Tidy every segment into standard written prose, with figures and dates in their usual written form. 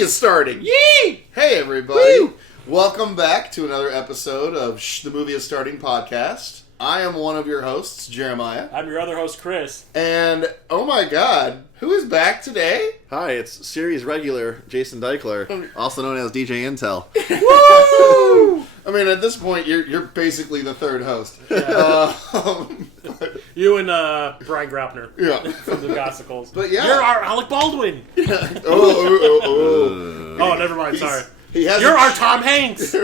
is starting! Yee! Hey, everybody. Woo! Welcome back to another episode of The Movie is Starting podcast. I am one of your hosts, Jeremiah. I'm your other host, Chris. And, oh my god, who is back today? Hi, it's series regular Jason Deuchler, also known as DJ Intel. Woo! I mean, at this point, you're basically the third host. Yeah. You and Brian Graupner. Yeah. From the Gossicles. But yeah. You're our Alec Baldwin. Oh, never mind, sorry. You're our Tom Hanks.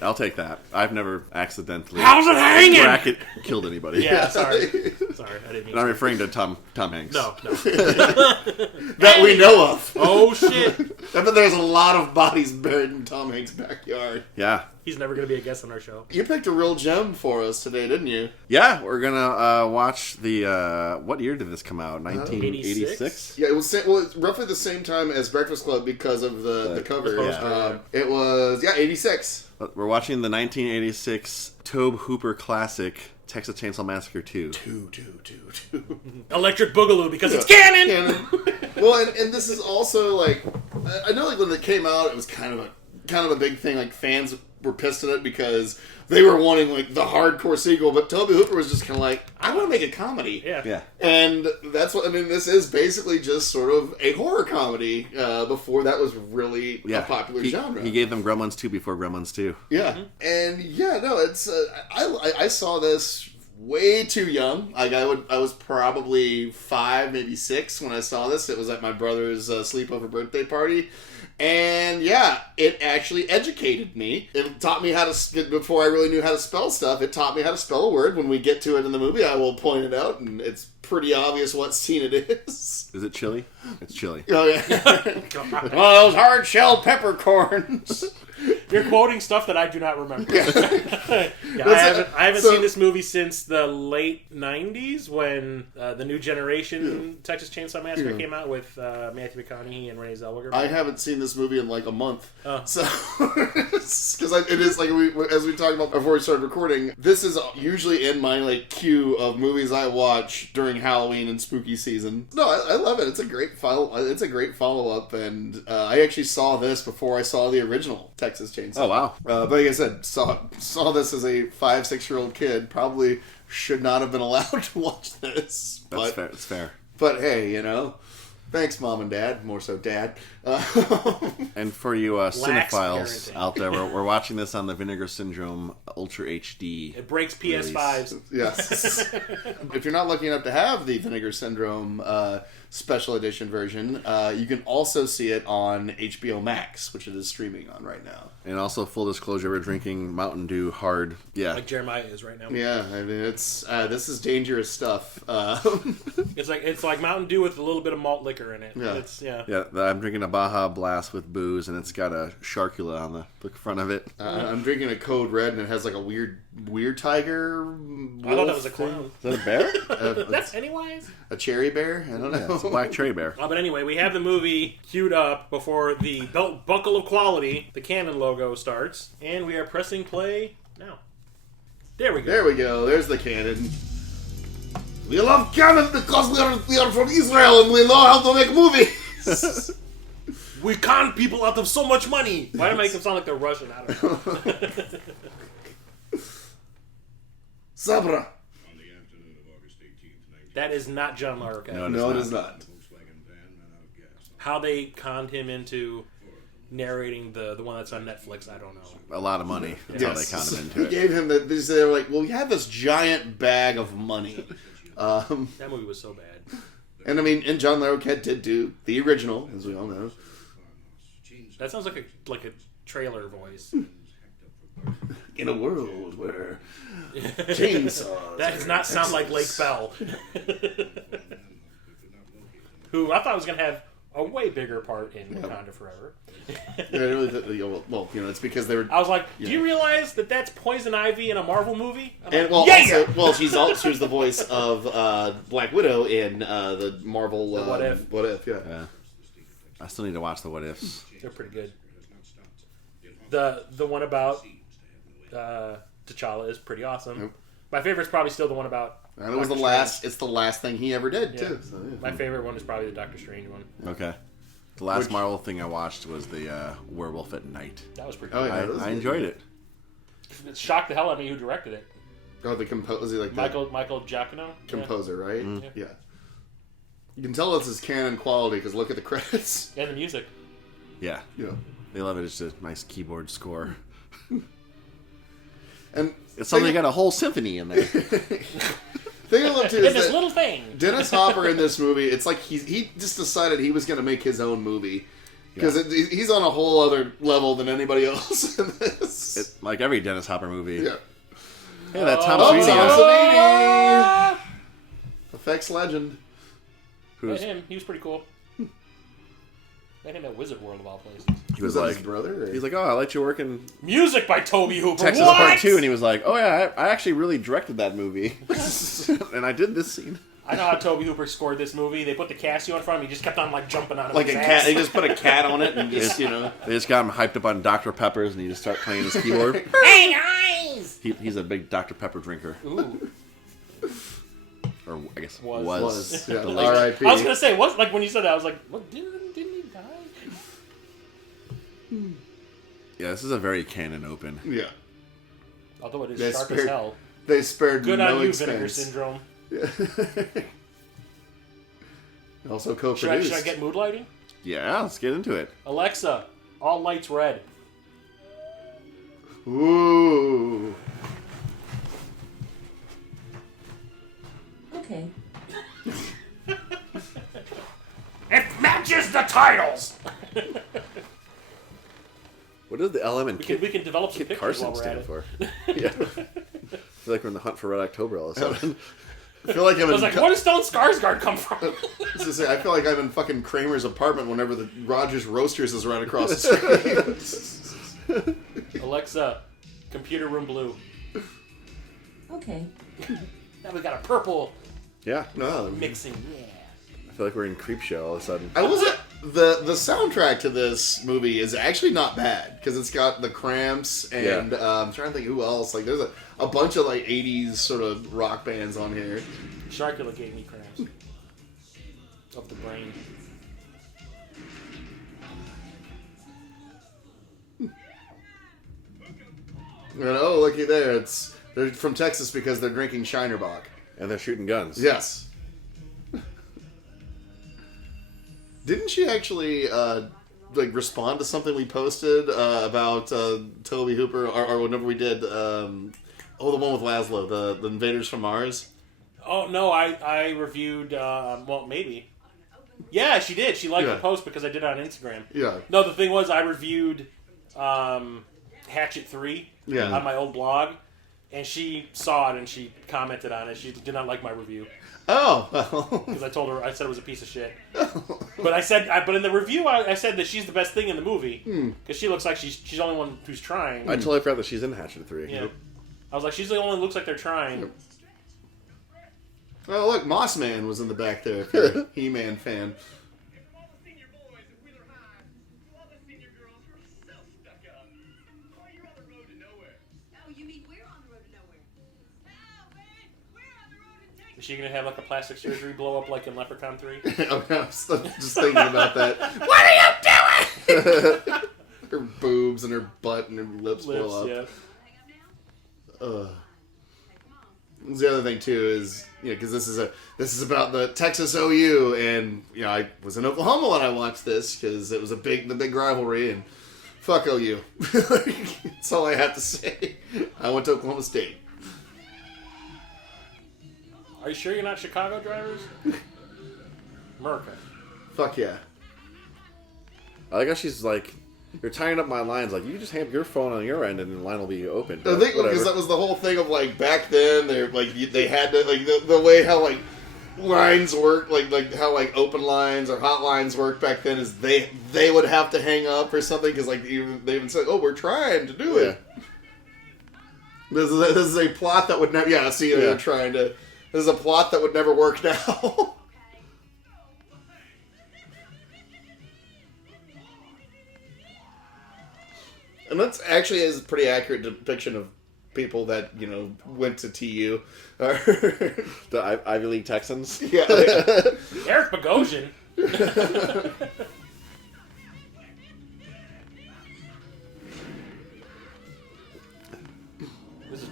I'll take that. I've never accidentally How's it hanging? killed anybody. Yeah, sorry, I didn't mean And I'm referring to Tom Hanks. No. That we know of. Oh, shit. I bet there's a lot of bodies buried in Tom Hanks' backyard. Yeah. He's never going to be a guest on our show. You picked a real gem for us today, didn't you? Yeah, we're gonna watch the, what year did this come out? 1986? Yeah, it was it's roughly the same time as Breakfast Club because of the cover. Yeah. It was, 86. We're watching the 1986 Tobe Hooper classic, Texas Chainsaw Massacre 2. Two. Electric Boogaloo, because it's canon! Well, and this is also, like, I know, like, when it came out, it was kind of a big thing. Like, fans were pissed at it because they were wanting, like, the hardcore sequel, but Tobe Hooper was just kind of like, I want to make a comedy. Yeah. And that's what, I mean, this is basically just sort of a horror comedy before that was really a popular genre. He gave them Gremlins 2 before Gremlins 2. Yeah. Mm-hmm. And, it's, I saw this way too young. Like, I was probably 5, maybe 6 when I saw this. It was at my brother's sleepover birthday party. And it actually educated me. It taught me how to, before I really knew how to spell stuff, it taught me how to spell a word. When we get to it in the movie, I will point it out, and it's pretty obvious what scene it is. Is it chili? It's chili. Oh, yeah. One of those hard-shelled peppercorns. You're quoting stuff that I do not remember. I haven't seen this movie since the late 90s when the new generation Texas Chainsaw Massacre came out with Matthew McConaughey and Renee Zellweger. I haven't seen this movie in like a month. So, because it is like, as we talked about before we started recording, this is usually in my like queue of movies I watch during Halloween and spooky season. No, I love it. It's a great follow-up, and I actually saw this before I saw the original Texas Chainsaw. Oh, wow. But like I said, saw this as a 5-6-year-old kid. Probably should not have been allowed to watch this. That's fair. It's fair. But hey, thanks, Mom and Dad. More so, Dad. And for you cinephiles parenting out there, we're watching this on the Vinegar Syndrome Ultra HD. It breaks PS5s. Yes. If you're not lucky enough to have the Vinegar Syndrome special edition version, you can also see it on HBO Max, which it is streaming on right now. And also, full disclosure, we're drinking Mountain Dew Hard. Yeah. Like Jeremiah is right now. Yeah, I mean, it's this is dangerous stuff. It's like Mountain Dew with a little bit of malt liquor in it. Yeah. Yeah, I'm drinking a Baja Blast with booze, and it's got a Sharkula on the front of it. I'm drinking a Code Red, and it has like a weird tiger. I thought that was a clown. Is that a bear? That's Pennywise? A cherry bear? I don't know. Yeah, it's a black cherry bear. But anyway, we have the movie queued up before the belt buckle of quality, the Canon logo, starts, and we are pressing play now. There we go. There's the Canon. We love Canon because we are from Israel and we know how to make movies. We con people out of so much money. Why do I make them sound like they're Russian? I don't know. Sabra. That is not John Larroquette. No, it is not. How they conned him into narrating the one that's on Netflix, I don't know. A lot of money. That's how they conned him into it. Gave him they were like, well, we have this giant bag of money. That movie was so bad. And I mean, and John Larroquette did do the original, as we all know. That sounds like a trailer voice. In a world where chainsaws. That does not sound like Lake Bell. Who I thought was going to have a way bigger part in Wakanda Forever. Well, it's because they were. I was like, do you realize that that's Poison Ivy in a Marvel movie? She's the voice of Black Widow in the Marvel What If. What If, yeah. I still need to watch the What Ifs. They're pretty good. The one about T'Challa is pretty awesome. Yep. My favorite's probably still the one about. And it was the last. It's the last thing he ever did too. So, My favorite one is probably the Doctor Strange one. Okay. The last Marvel thing I watched was the Werewolf at Night. That was pretty cool. I enjoyed it. It shocked the hell out of me who directed it. Oh, the composer, like Michael Giacchino? Composer, right? Yeah. You can tell this is canon quality because look at the credits. And the music. Yeah. They love it. It's a nice keyboard score. And it's something got a whole symphony in there. Thing I love too is this little thing. Dennis Hopper in this movie, it's like he just decided he was going to make his own movie. Because he's on a whole other level than anybody else in this. It's like every Dennis Hopper movie. Yeah. Yeah, that Tom Savini. Effects legend. Met him. He was pretty cool. Met him at Wizard World of all places. He was like, his brother? Or? He's like, oh, I let you work in music by Toby Hooper. Texas Part 2, and he was like, oh yeah, I actually really directed that movie, and I did this scene. I know how Toby Hooper scored this movie. They put the Casio in front of him. He just kept on like jumping on him. Like a cat. They just put a cat on it and just, you know. They just got him hyped up on Dr. Peppers, and he just started playing his keyboard. Hey guys! He's a big Dr. Pepper drinker. Ooh. Or I guess was. Yeah. The late. R.I.P. I was gonna say, what? Like when you said that, I was like, what? Didn't he die? Yeah, this is a very canon open. Yeah. Although it is sharp as hell. They spared Good no on you, expense. Vinegar Syndrome. Yeah. Also co-produced. Should I get mood lighting? Yeah, let's get into it. Alexa, all lights red. Ooh. Okay. It matches the titles. What does the element we can develop some Kit pictures Carson while we're at stand it. for? Yeah. I feel like we're in the hunt for Red October all of a sudden. I feel like I was like, where does Stone Skarsgård come from? I feel like I'm in fucking Kramer's apartment whenever the Rogers Roasters is right across the street. Alexa, computer room blue. Okay. Now we got a purple Yeah. No. mixing. Yeah. I feel like we're in Creepshow all of a sudden. I wasn't. The soundtrack to this movie is actually not bad because it's got the Cramps and I'm trying to think who else. Like there's a bunch of like 80s sort of rock bands on here. Sharkula gave me cramps of the brain. And oh, looky there! They're from Texas because they're drinking Shinerbach. And they're shooting guns. Yes. Didn't she actually like respond to something we posted about Toby Hooper or whenever we did the one with Laszlo, the Invaders from Mars? Oh no, I reviewed well maybe. Yeah, she did. She liked the post because I did it on Instagram. Yeah. No, the thing was I reviewed Hatchet 3 on my old blog, and she saw it and she commented on it. She did not like my review. Oh, because I told her I said it was a piece of shit. But in the review I said that she's the best thing in the movie because she looks like she's the only one who's trying. I totally forgot that she's in Hatchet 3. Yeah, I was like, she's the only one who looks like they're trying. Yep. Oh look, Mossman was in the back there. If you're a He-Man fan. Is she gonna have like a plastic surgery blow up like in Leprechaun 3? I was just thinking about that. What are you doing? Her boobs and her butt and her lips blow up. Yeah. The other thing too is because this is about the Texas OU, and I was in Oklahoma when I watched this because it was the big rivalry, and fuck OU. That's all I have to say. I went to Oklahoma State. Are you sure you're not Chicago drivers? America. Fuck yeah. I like how she's like, you're tying up my lines. Like, you just have your phone on your end and the line will be open. I think because that was the whole thing of like back then. They had to like the way how like lines work, like how like open lines or hotlines work back then is they would have to hang up or something because like they even said, oh, we're trying to do it. This is a plot that would never. Yeah, see, they're trying to. This is a plot that would never work now. And that's actually is a pretty accurate depiction of people that, went to TU. The Ivy League Texans? Yeah. Eric Bogosian.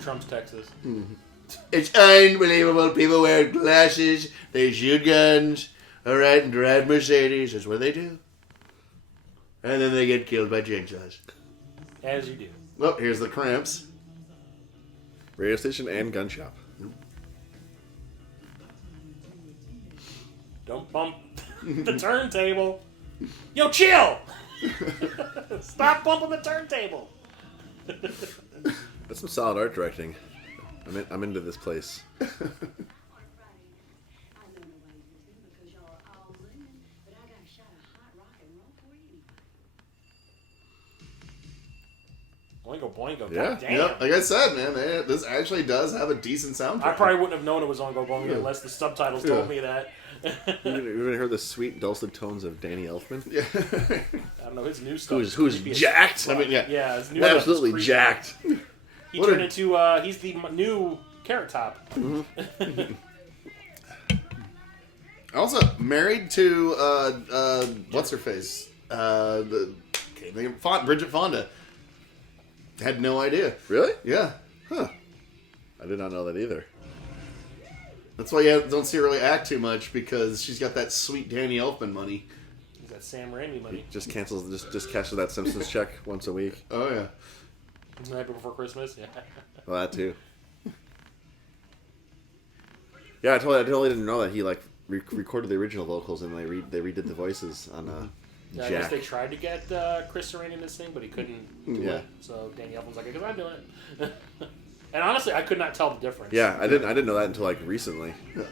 trumps Texas. It's unbelievable. People wear glasses. They shoot guns. All right, and drive Mercedes. That's what they do. And then they get killed by chainsaws. As you do. Oh, here's the Cramps. Radio station and gun shop. Don't bump the turntable. Yo, chill! Stop bumping the turntable. That's some solid art directing. I'm into this place. Boingo, boingo. Yeah. God damn. Yep, like I said, man, this actually does have a decent soundtrack. I probably wouldn't have known it was Oingo Boingo unless the subtitles told me that. You ever heard the sweet dulced tones of Danny Elfman? Yeah. I don't know, his new stuff. Who's jacked? I mean, yeah. Yeah, his new stuff is Absolutely creepy. jacked. He turned into, he's the new Carrot Top. Also, married to, what's her face? Bridget Fonda. Had no idea. Really? Yeah. Huh. I did not know that either. That's why you don't see her really act too much, because she's got that sweet Danny Elfman money. He's got Sam Raimi money. Just cashes that Simpsons check once a week. Oh, yeah. The night before Christmas, yeah. Well, that too. Yeah, I totally didn't know that he recorded the original vocals and they redid the voices on Yeah, I guess they tried to get Chris Sarandon in this thing, but he couldn't do it. So Danny Elfman's like, because I'm doing it. And honestly, I could not tell the difference. Yeah, I didn't know that until recently. Yeah.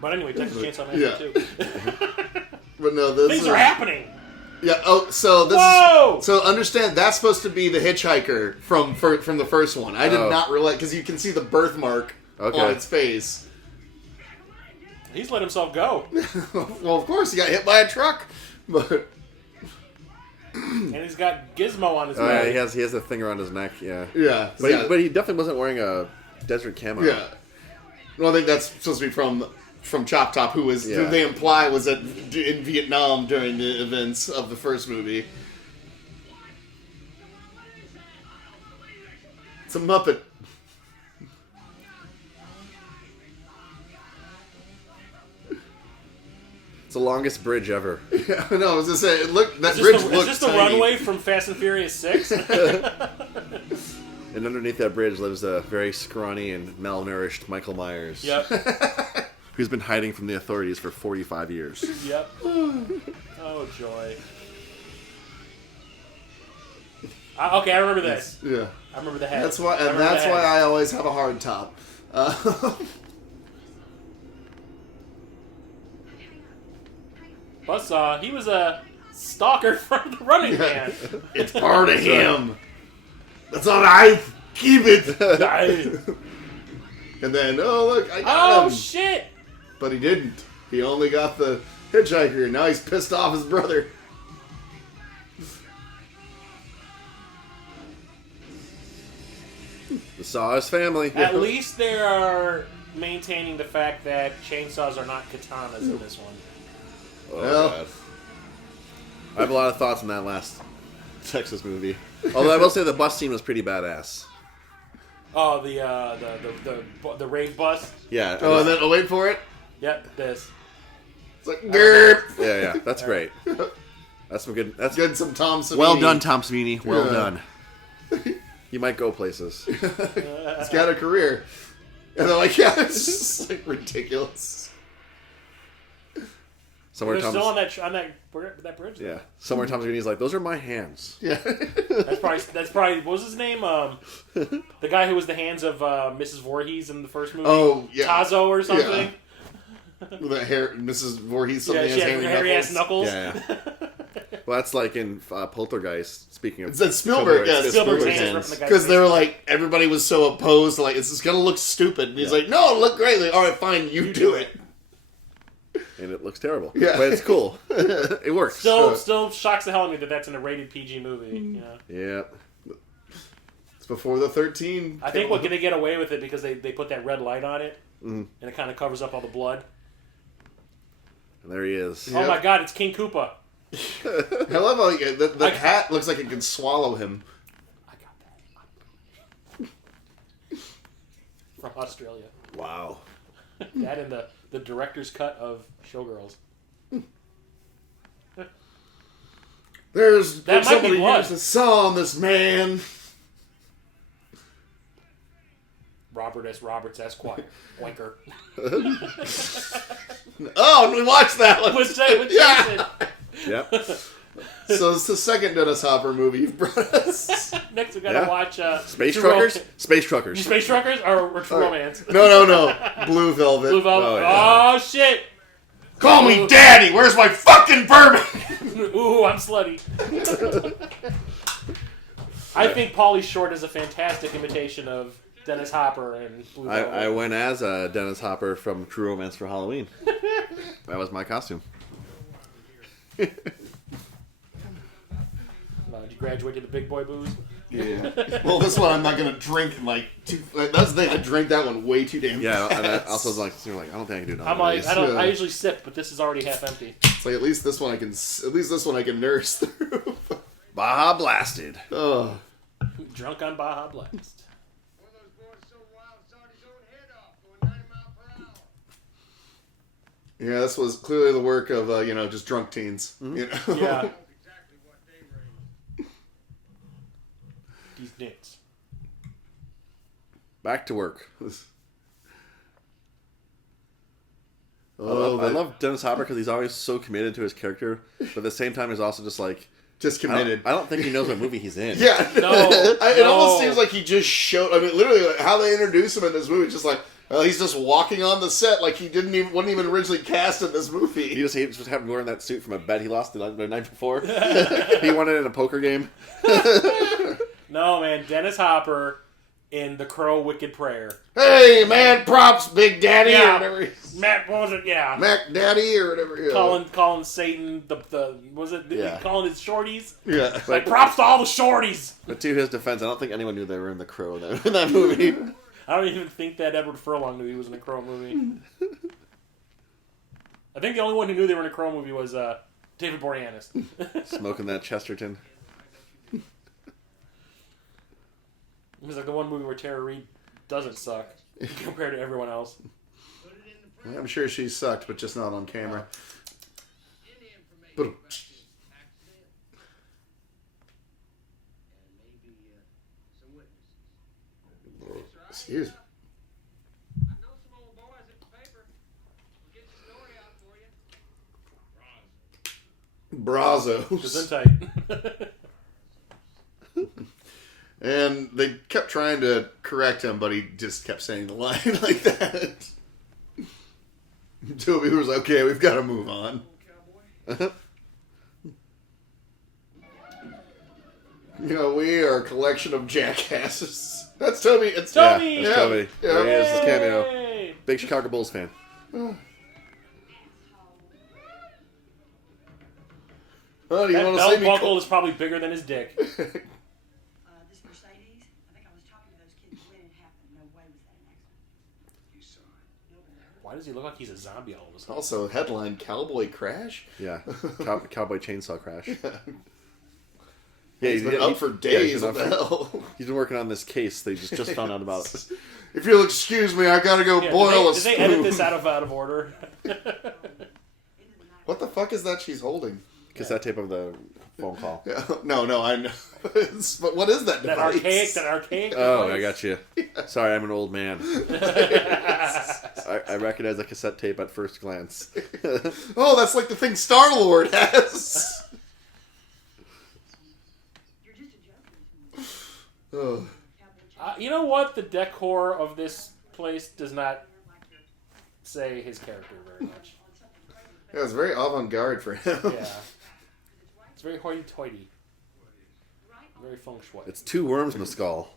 But anyway, Texas Chainsaw Massacre 2. But no, this Things are happening. Yeah. Oh, so this Whoa! is so understand that's supposed to be the hitchhiker from the first one. I did not realize because you can see the birthmark on its face. He's let himself go. Well, of course, he got hit by a truck, but and he's got Gizmo on his Oh, neck. yeah, he has a thing around his neck. Yeah. yeah, But he definitely wasn't wearing a desert camo. yeah. Well, I think that's supposed to be from Chop Top, who they imply was in Vietnam during the events of the first movie. It's a Muppet. It's the longest bridge ever. Yeah, no, I was gonna say, that Is bridge this looks the tiny. runway from Fast and Furious 6? And underneath that bridge lives a very scrawny and malnourished Michael Myers. Yep. Who's been hiding from the authorities for 45 years. Yep. Oh, joy. Okay, I remember this. Yeah. I remember the head. That's why I always have a hard top. Buzzsaw, he was a stalker from the Running Man. It's part of him. That's all right. Keep it. And then, oh look, I got him. Shit! But he didn't. He only got the hitchhiker, and now he's pissed off his brother. The Saw is family. At least they are maintaining the fact that chainsaws are not katanas in this one. Oh, Well. God. I have a lot of thoughts on that last Texas movie. Although I will say the bus scene was pretty badass. Oh, the rave bus. Yeah. Oh, and then wait for it. Yep, this. It's like, grrr. Yeah. That's great. That's some good. That's Good, some Tom Savini. well done, Tom Savini. Well Yeah. done. You might go places. He's got a career. And they're like, yeah, it's just like ridiculous. Somewhere They're Tom. still on that bridge. Yeah. Somewhere Tom Savini's like, those are my hands. Yeah. That's probably what was his name? The guy who was the hands of Mrs. Voorhees in the first movie. Oh, yeah. Tazo or something. With that hair, Mrs. Voorhees Yeah, suddenly she has had hairy hairy ass knuckles. knuckles. Yeah. Well, that's like in Poltergeist. Speaking of, It's Spielberg, yeah, Spielberg's Spielberg's hands hands. from the guy's Because they were face. like, everybody was so opposed to like, this is gonna look stupid. And he's like, no, it'll look great. Like, all right, fine, you do it. and it looks terrible. Yeah. But it's cool. It works. Still shocks the hell out of me that that's in a rated PG movie. You know? Yeah. It's before the 13. I think they get away with it because they put that red light on it, and it kind of covers up all the blood. And there he is. Yeah. Oh my God, it's King Koopa. I love how the hat looks like it can swallow him. I got that. From Australia. Wow. That and the director's cut of Showgirls. There's that might be blood. There's a saw on this man. Robert S. Roberts, Esquire. Wanker. Oh, we watched that one. With Jason. Yep. So it's the second Dennis Hopper movie you've brought us. Next we gotta watch Space Truckers? Space Truckers. Space Truckers or True Romance? No. Blue Velvet. Blue Velvet. Oh, yeah. Oh shit. Call me daddy. Where's my fucking bourbon? Ooh, I'm slutty. I think Pauly Shore is a fantastic imitation of Dennis Hopper and Blue Velvet. I went as Dennis Hopper from True Romance for Halloween. That was my costume. Did you graduate to the big boy booze? Yeah. Well, this one I'm not gonna drink in that's the thing. I drank that one way too damn fast. Yeah, and I also was like, I don't think I can do none I'm of like, these. I usually sip, but this is already half empty. It's like at least this one I can nurse through. Baja Blasted. Oh. Drunk on Baja Blast. One of those boys so wild, sawed his own head off, going 90 miles per hour. Yeah, this was clearly the work of just drunk teens. Mm-hmm. You know? Yeah. Exactly what they raised. These nits. Back to work. Oh, I love Dennis Hopper because he's always so committed to his character, but at the same time, he's also just like just committed. I don't think he knows what movie he's in. Yeah, No, it almost seems like he just showed. I mean, literally, how they introduce him in this movie, just like he's just walking on the set, like he wasn't even originally cast in this movie. He just happened wearing that suit from a bet he lost the night before. He won it in a poker game. No, man, Dennis Hopper in The Crow Wicked Prayer. Hey, man, props, Big Daddy, Yeah. or whatever. Matt, what was it? Yeah. Mac Daddy, or whatever. Yeah. Calling Satan calling his shorties. Yeah. Like, props to all the shorties. But to his defense, I don't think anyone knew they were in The Crow in that movie. I don't even think that Edward Furlong knew he was in a Crow movie. I think the only one who knew they were in a Crow movie was David Boreanaz. Smoking that Chesterton. It was like the one movie where Tara Reid doesn't suck compared to everyone else. I'm sure she sucked, but just not on camera. But excuse me. I know some old boys at the paper. We'll get the story out for you. Brazos. Gesundheit. And they kept trying to correct him, but he just kept saying the line like that. Toby was like, okay, we've got to move on. We are a collection of jackasses. That's Toby. It's Toby! Yeah, that's Toby. Yeah. There he is, his cameo. Yay! Big Chicago Bulls fan. Oh, do you That want to belt say me? buckle is probably bigger than his dick. This Mercedes, I think I was talking to those kids when it happened. No way was that an accident. You saw it. Why does he look like he's a zombie all of a sudden? Also, headline: Cowboy Crash. Yeah. Cowboy Chainsaw Crash. He's been up for days. Yeah, What the hell? He's been working on this case they just found out about. If you'll excuse me, I gotta go boil a did spoon. they edit this out of order? What the fuck is that she's holding? Cassette tape of the phone call. Yeah, no, I know. But what is that device? That archaic. Oh, device. I got you. Sorry, I'm an old man. I recognize a cassette tape at first glance. Oh, that's like the thing Star-Lord has. You're just a joker. Oh. You know what? The decor of this place does not say his character very much. Yeah, it's very avant-garde for him. Yeah. It's very hoity-toity. Very feng shui. It's 2 worms in a skull.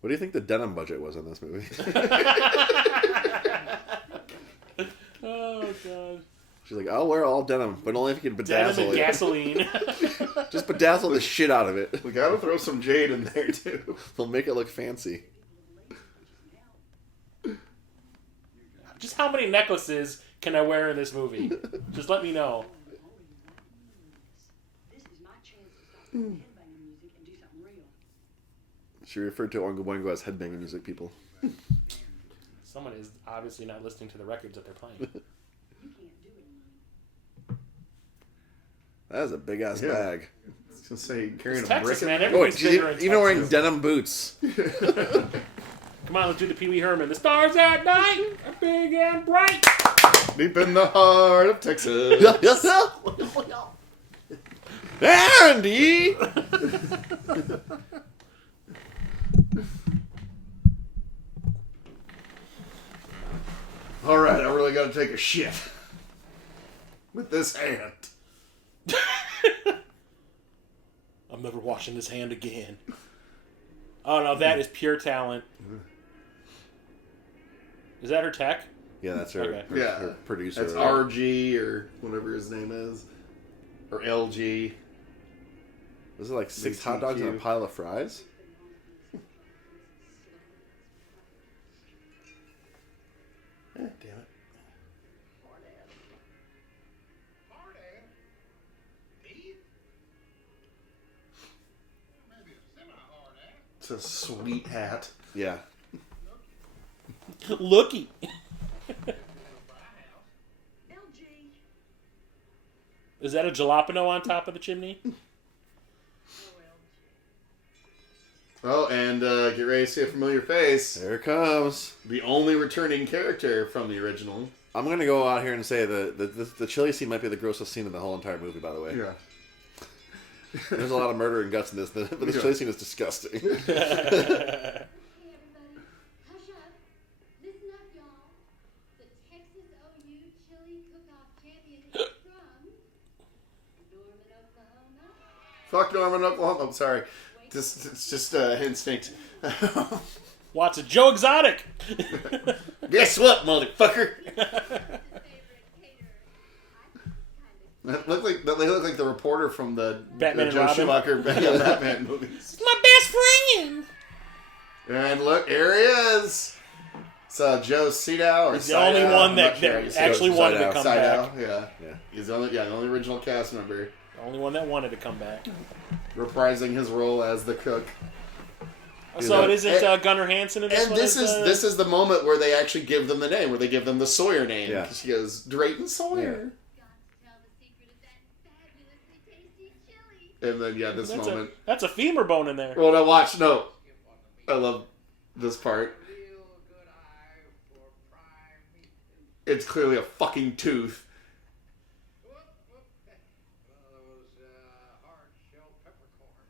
What do you think the denim budget was in this movie? Oh, God. She's like, I'll wear all denim, but only if you can Denim bedazzle and it. gasoline. Just bedazzle the shit out of it. We gotta throw some jade in there, too. They'll make it look fancy. Just how many necklaces can I wear in this movie? Just let me know. This is my chance to stop playing headbanging music and do something real. She referred to Oingo Boingo as headbanging music people. Someone is obviously not listening to the records that they're playing. You can't do it alone. That is a big ass bag. I was gonna say carrying It's a Texas, brick. man. Oh, Everything's bigger in even wearing Texas. denim boots. Come on, let's do the Pee Wee Herman. The stars at night are big and bright. Deep in the heart of Texas. Andy! All right, I really got to take a shit with this hand. I'm never washing this hand again. Oh no, that is pure talent. Is that her tech? Yeah, that's her, Okay. her producer. That's RG or whatever his name is. Or LG. Was it like 6 hot dogs and a pile of fries? Damn it. It's a sweet hat. Yeah. Looky. LG. Is that a jalapeno on top of the chimney? Oh, and get ready to see a familiar face. There it comes. The only returning character from the original. I'm going to go out here and say the chili scene might be the grossest scene in the whole entire movie, by the way. Yeah. There's a lot of murder and guts in this, but this chili scene is disgusting. Hey everybody, hush up. Listen up, y'all. The Texas OU Chili Cook-Off Champion is from Norman, Oklahoma. Fuck Norman, Oklahoma. I'm sorry. It's just instinct. Watch it, Joe Exotic. Guess what, motherfucker? His favorite caterer. They look like the reporter from the Batman and Joe Robin. Schumacher Batman movies. My best friend. And look, here he is. It's Joe Siedow. He's the only one that actually wanted to come back. Yeah. He's the only original cast member. The only one that wanted to come back. Reprising his role as the cook. So it isn't Gunnar Hansen in this And one? this is the moment where they actually give them the name, where they give them the Sawyer name. Yeah. She goes, Drayton Sawyer. Got to tell the secret of that fabulously tasty chili. And then, this moment. That's a femur bone in there. Well, now watch. No. I love this part. It's clearly a fucking tooth.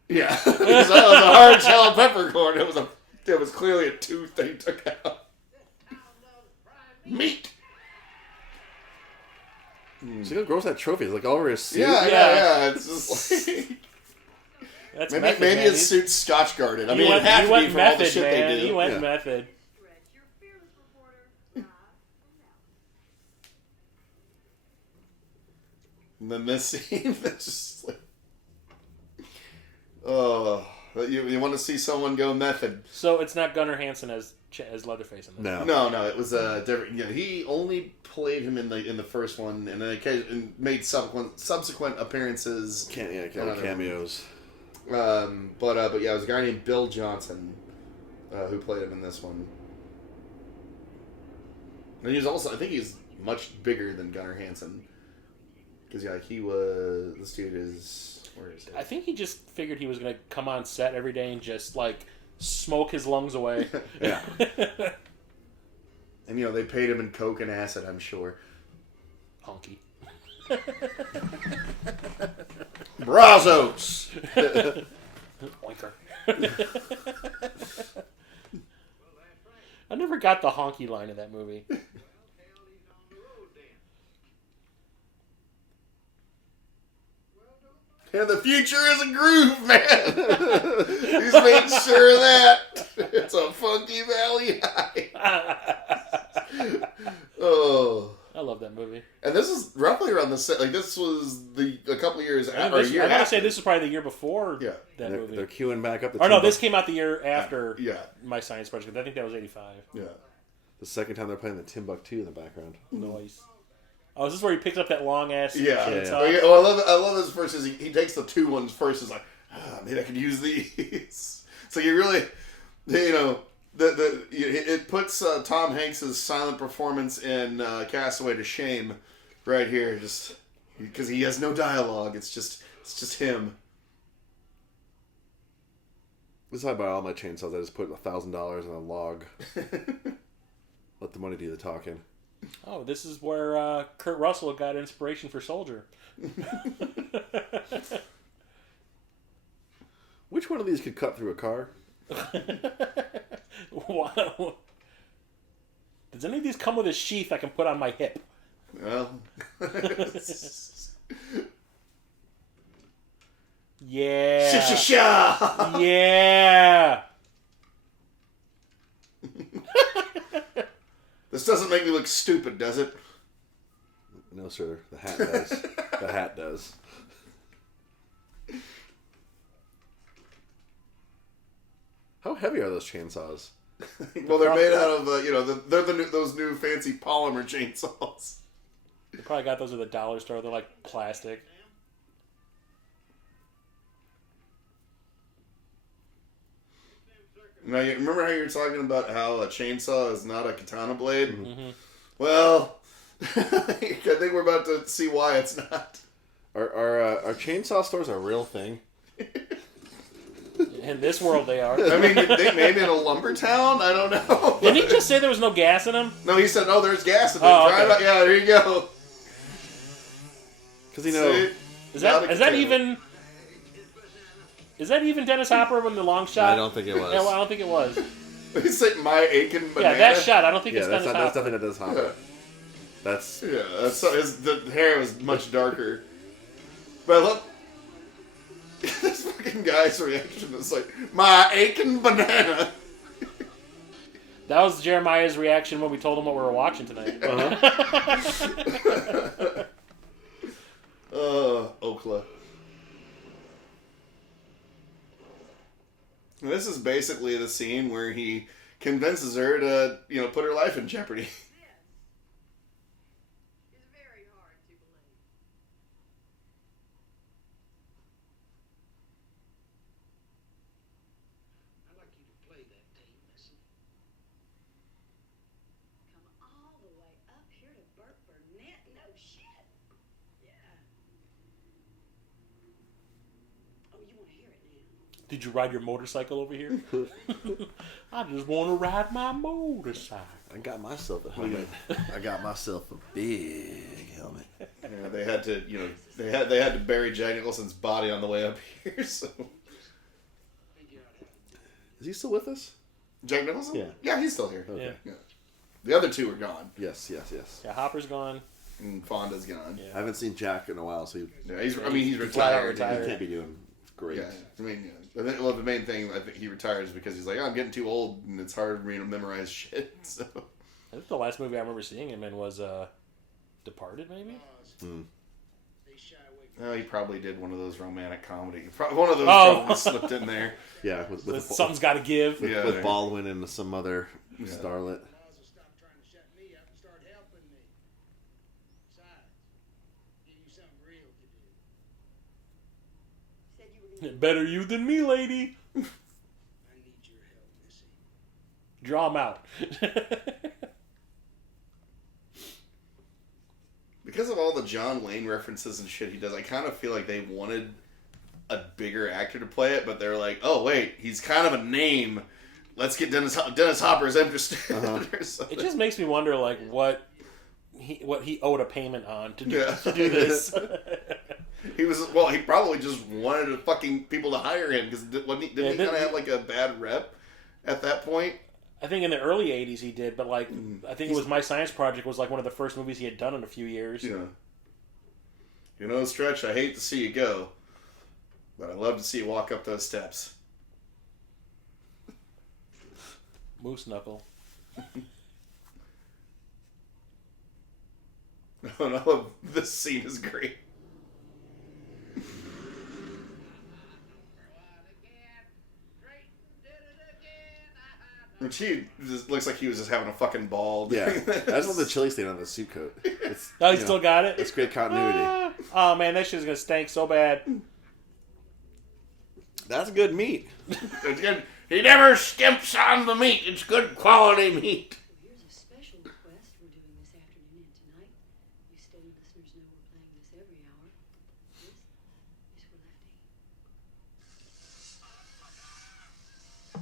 Yeah. Because that was a hard shell peppercorn. It was clearly a tooth that he took out. Meat. See how gross that trophy is, like all over his suit. Yeah. It's just like... That's Maybe method, maybe man. his suit's scotch guarded. I mean, it he had to be went for all the method, shit man. they do. He went Yeah. method. Your fearless reporter, And then this scene, that's just like... Oh, you want to see someone go method? So it's not Gunnar Hansen as Leatherface in this. No. No, it was different. He only played him in the first one, and then made subsequent appearances. Cameos. But it was a guy named Bill Johnson who played him in this one. And he was also, I think he's much bigger than Gunnar Hansen. Because this dude is, where is he? I think he just figured he was going to come on set every day and just, smoke his lungs away. Yeah. And, they paid him in coke and acid, I'm sure. Honky. Brazos! Oinker. I never got the honky line of that movie. And the future is a groove, man. He's made sure of that. It's a funky valley high. Oh. I love that movie. And this is roughly around the set. This was a couple years after. I gotta say, this is probably the year before Yeah. that movie. They're queuing back up. Or no, this came out the year after Yeah. My Science Project. I think that was 85. Yeah. The second time they're playing the Timbuktu in the background. Noise. Oh, is this where he picks up that long ass chainsaw? Well, I love this first. He takes the 2 ones first. He's like, maybe I could use these. So you really, it puts Tom Hanks's silent performance in Castaway to shame, right here. Just because he has no dialogue. It's just him. This is how I buy all my chainsaws. I just put $1,000 in a log. Let the money do the talking. Oh, this is where Kurt Russell got inspiration for Soldier. Which one of these could cut through a car? Wow. Does any of these come with a sheath I can put on my hip? Well. Yeah. Sha-sha-sha! Yeah. This doesn't make me look stupid, does it? No, sir. The hat does. The hat does. How heavy are those chainsaws? Well, they're made out of, they're those new fancy polymer chainsaws. You probably got those at the dollar store. They're like plastic. Now, you remember how you were talking about how a chainsaw is not a katana blade? Mm-hmm. Well, I think we're about to see why it's not. Are chainsaw stores a real thing? In this world, they are. I mean, they maybe in a lumber town? I don't know. Didn't he just say there was no gas in them? No, he said, there's gas in them. Oh, Drive okay. out. Yeah, there you go. Because, See? Is that even Dennis Hopper when the long shot? I don't think it was. Yeah, well, I don't think it was. He said, my aching banana. Yeah, that shot. I don't think it's that's Dennis Hopper. definitely Dennis Hopper. That's... The hair was much darker. But look, this fucking guy's reaction is like, my aching banana. That was Jeremiah's reaction when we told him what we were watching tonight. Okla. This is basically the scene where he convinces her to, put her life in jeopardy. It's very hard to believe. I'd like you to play that tape, Missy. Come all the way up here to Burt Burnett? No shit. Yeah. Oh, you want to hear it now? Did you ride your motorcycle over here? I just want to ride my motorcycle. I got myself a helmet. I got myself a big helmet. Yeah, they had to, they had to bury Jack Nicholson's body on the way up here. So, Is he still with us? Jack Nicholson? Yeah, he's still here. Okay. Yeah. The other two are gone, Yes. Yeah, Hopper's gone. and Fonda's gone. Yeah. I haven't seen Jack in a while, so He's flat out retired. he can't be doing great. Yeah, I mean, well, the main thing I think he retires because he's like, I'm getting too old, and it's hard for me to memorize shit. So, I think the last movie I remember seeing him in was Departed, maybe? he probably did one of those romantic comedy. One of those probably slipped in there. Yeah, Something's got to give. with Baldwin and some other starlet. Stop trying to shut me up and start helping me. Besides, give you something real to do. Said you were going to... Better you than me, lady. I need your help, Missy. Draw him out. Because of all the John Wayne references and shit he does, I kind of feel like they wanted a bigger actor to play it, but they're like, oh wait, he's kind of a name. Let's get Dennis Hopper's interested. It just makes me wonder, like, what he owed a payment on to do this. He probably just wanted fucking people to hire him because didn't he kind of have like a bad rep at that point? I think in the early 80s he did, but like, I think it was My Science Project was like one of the first movies he had done in a few years. Yeah. Stretch, I hate to see you go, but I love to see you walk up those steps. Moose Knuckle. No, this scene is great. And she just looks like he was just having a fucking ball. Yeah, I just love the chili stain on the suit coat. It's, Oh, you still got it? It's great continuity. Oh, man, that shit's gonna stank so bad. That's good meat. It's good. He never skips on the meat. It's good quality meat. Here's a special request we're doing this afternoon and tonight. You steady listeners know we're playing this every hour. This is for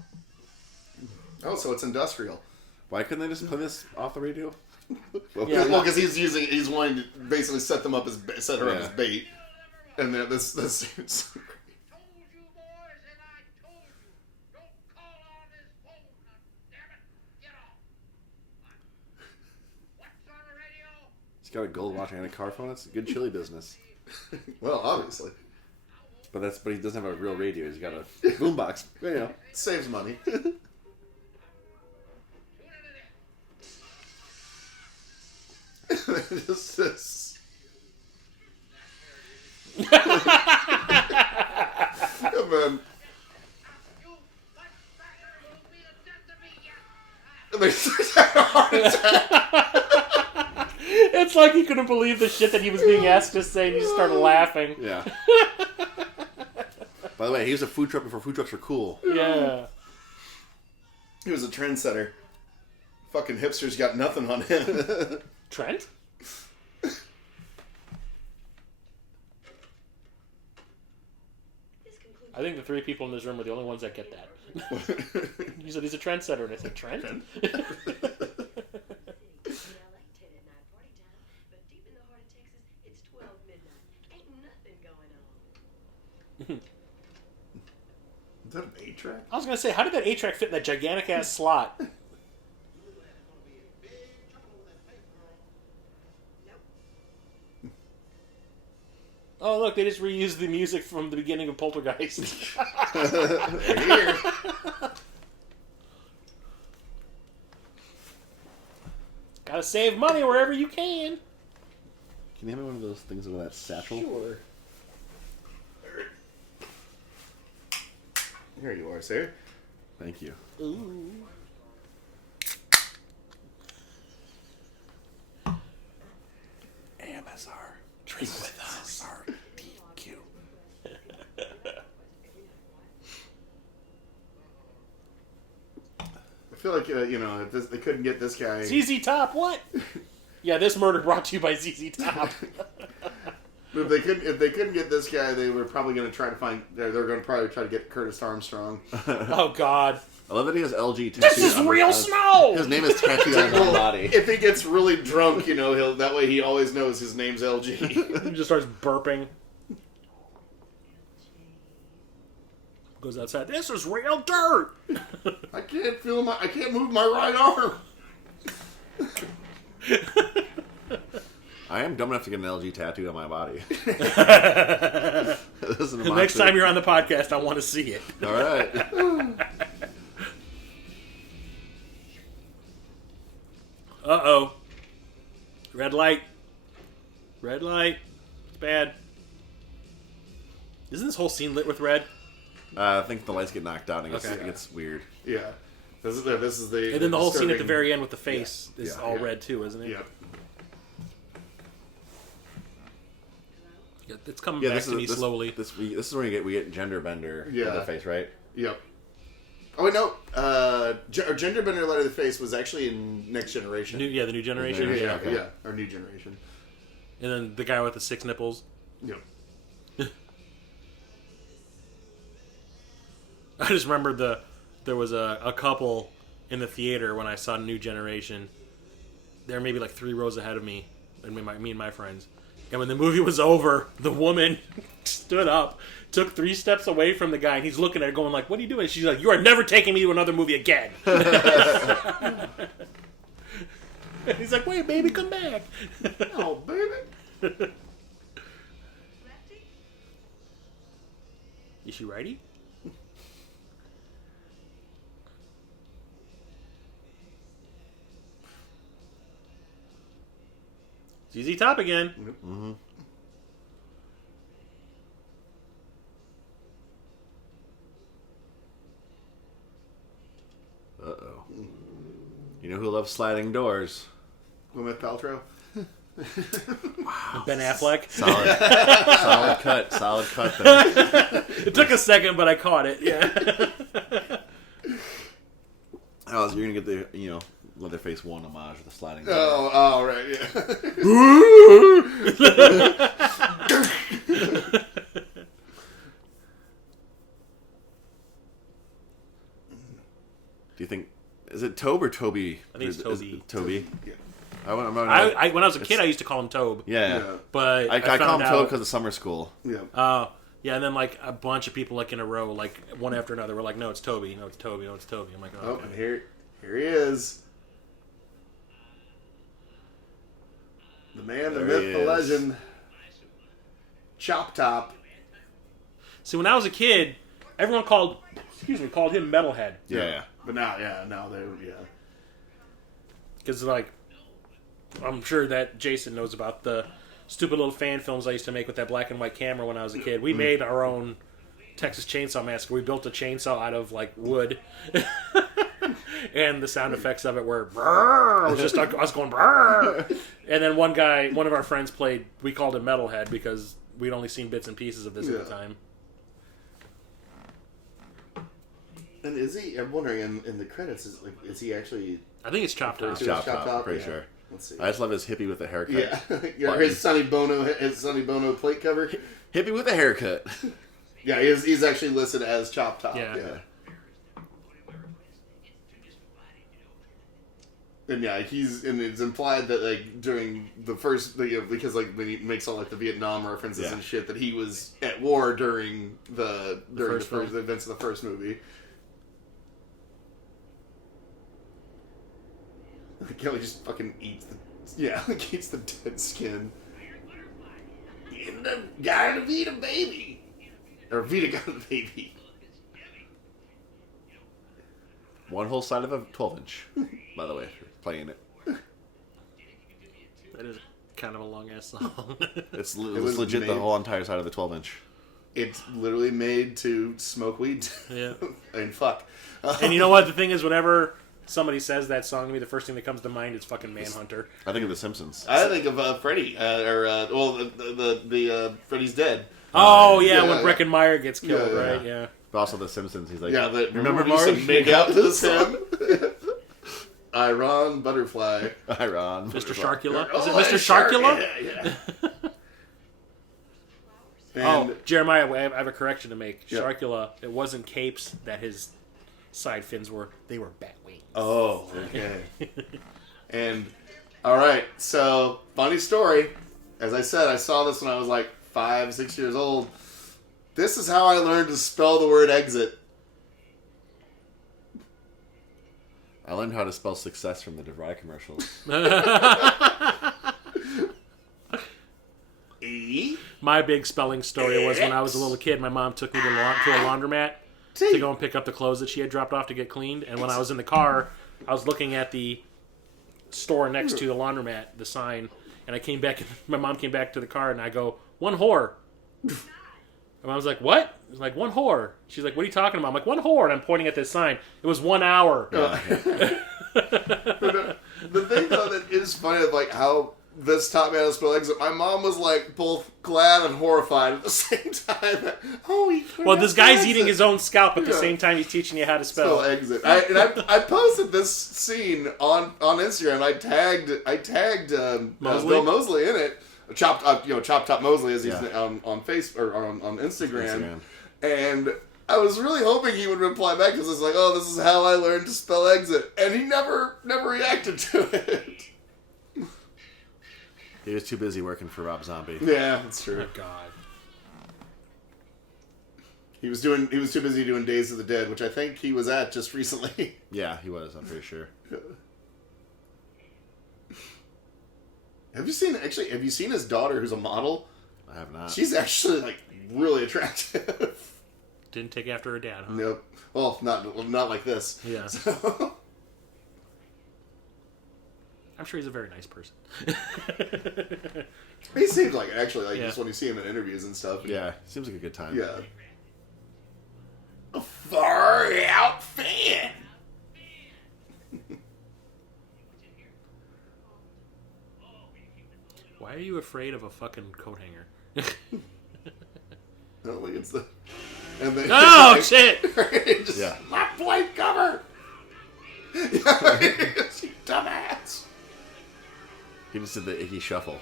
Lefty. Oh, so it's industrial. Why couldn't they just play this off the radio? Yeah. Well, because he's wanting to basically set her up as bait, and then this. Told you boys, and I told you. Don't call on this phone. Now, damn it, get off. What's on the radio? He's got a gold watch and a car phone. It's a good chili business. Well, obviously, But he doesn't have a real radio. He's got a boombox. You know. saves money. Just this. Yeah, man. You much better will be the death of me yet. And they had a heart attack. It's like he couldn't believe the shit that he was being asked to say, and he just started laughing. Yeah. By the way, he was a food truck before food trucks were cool. Yeah. He was a trendsetter. Fucking hipsters got nothing on him. Trent? This concludes I think the three people in this room are the only ones that get that. You said he's a trendsetter, and I said, Trent? in LA 10 at night party time, but deep in the heart of Texas, it's 12 midnight. Ain't nothing going on. Is that an 8-track? I was going to say, how did that 8-track fit in that gigantic-ass slot? Oh, look, they just reused the music from the beginning of Poltergeist. They're here. Gotta save money wherever you can. Can you hand me one of those things with that satchel? Sure. Here you are, sir. Thank you. Ooh. AMSR. Drink with us. RDQ. I feel like, if they couldn't get this guy... ZZ Top, what? Yeah, this murder brought to you by ZZ Top. If they couldn't get this guy, they were probably going to try to find... They're going to probably try to get Curtis Armstrong. Oh, God. I love that he has LG tattooed. This is real snow! His name is tattooed on his body. If he gets really drunk, he'll that way he always knows his name's LG. He just starts burping. Goes outside. This is real dirt! I can't move my right arm. I am dumb enough to get an LG tattooed on my body. The next time you're on the podcast, I want to see it. All right. Uh-oh. Red light. Red light. It's bad. Isn't this whole scene lit with red? I think the lights get knocked out and it Okay. gets weird. Yeah. This is the... And then the whole scene at the disturbing- very end with the face is Yeah. all Yeah. red too, isn't it? Yeah. Yeah, it's coming Yeah, back this to is me slowly. This is where we get gender bender Yeah. in the face, right? Yep. Oh, wait, no. Gender Bender Light of the Face was actually in Next Generation. The new generation. New yeah, okay. yeah. Or New Generation. And then the guy with the 6 nipples. Yep. I just remember there was a couple in the theater when I saw New Generation. They were maybe like 3 rows ahead of me, and me and my friends. And when the movie was over, the woman stood up, took 3 steps away from the guy, and he's looking at her going like, "What are you doing?" She's like, "You are never taking me to another movie again." And he's like, "Wait, baby, come back." Oh, baby. Lefty? Is she ready? ZZ Top again. Mm-hmm. Oh, Uh-oh. love sliding doors. Gwyneth Paltrow. Ben Affleck. Solid cut there. It took a second, but I caught it. Yeah. Oh, so you're gonna get the Leatherface 1 homage with the sliding door. Oh, right, yeah. Do you think is it Tobe or Toby? I think it's Toby. Toby. Yeah. When I was a kid, I used to call him Tobe. Yeah. But I call found him Tobe because of summer school. Yeah. Yeah, and then like a bunch of people like in a row, like one after another, were like, "No, it's Toby. No, it's Toby. No, it's Toby." I'm like, "Oh, Oh, okay." and here he is. The man, the There myth, he the is. legend. Chop Top. See, when I was a kid, everyone called him Metalhead. Yeah. But now, now they're, Because, like, I'm sure that Jason knows about the stupid little fan films I used to make with that black and white camera when I was a kid. We made our own Texas Chainsaw Massacre. We built a chainsaw out of, like, wood. And the sound effects of it were, brrr, I was going, brrr. And then one of our friends we called him Metalhead because we'd only seen bits and pieces of this at the time. And is he? I'm wondering in the credits. Is he actually? I think it's Chop Top. It's Chop Chop Top, Top, pretty yeah. sure. Let's see. I just love his hippie with a haircut. Yeah, yeah. His Sonny Bono plate cover. Hippie with a haircut. Yeah, he's actually listed as Chop Top. Yeah. And yeah, and it's implied that like during the first, because like when he makes all like the Vietnam references and shit, that he was at war during the first events of the first movie. Kelly just fucking eats the dead skin. And the guy to Vita baby, or Vita got the baby. One whole side of a 12-inch, by the way, if you're playing it. That is kind of a long-ass song. It's was legit made- the whole entire side of the 12-inch. It's literally made to smoke weed. Yeah. And fuck. And you know what? The thing is, whenever somebody says that song to me, the first thing that comes to mind is fucking Manhunter. I think of The Simpsons. I think of Freddy, Freddy's Dead. Oh, yeah, when Breckenmeyer gets killed, Yeah, right? Yeah. But also The Simpsons, he's like, Remember Marge? we used to make out to this him? Iron Butterfly. Iron. Mr. Sharkula? Oh, Is it Mr. Sharkula? Yeah. Oh, And Jeremiah, I have a correction to make. Yeah. Sharkula, it wasn't capes that his side fins were. They were bat wings. oh, okay. And all right, so funny story. As I said, I saw this when I was like 5, 6 years old. This is how I learned to spell the word exit. I learned how to spell success from the DeVry commercials. E. My big spelling story was when I was a little kid, my mom took me to a laundromat to go and pick up the clothes that she had dropped off to get cleaned. And when I was in the car, I was looking at the store next to the laundromat, the sign, and I came back, my mom came back to the car, and I go, "One whore." And I was like, "What?" It was like, "One whore." She's like, "What are you talking about?" I'm like, "1 whore," and I'm pointing at this sign. It was 1 hour. The thing though that is funny of like how this taught me how to spell exit. My mom was like both glad and horrified at the same time. Oh, Well, this guy's eating his own scalp at the same time he's teaching you how to spell. exit. I posted this scene on Instagram. I tagged Moseley? Bill Moseley in it. Chop Top Moseley as he's Yeah. on Facebook or on Instagram. And I was really hoping he would reply back because it's like, oh, this is how I learned to spell exit, and he never reacted to it. He was too busy working for Rob Zombie. Yeah, that's true. Oh, God. He was too busy doing Days of the Dead, which I think he was at just recently. Yeah, he was, I'm pretty sure. Have you seen his daughter who's a model? I have not. She's actually like really attractive. Didn't take after her dad, huh? Nope. Well, not like this. Yeah. So, I'm sure he's a very nice person. he seems like actually Yeah. just when you see him in interviews and stuff. Yeah, seems like a good time. Yeah. A far out fan. Why are you afraid of a fucking coat hanger? I don't think it's the. And then, Oh, shit! Just, Yeah. My plate cover! You dumbass! He just did the icky shuffle.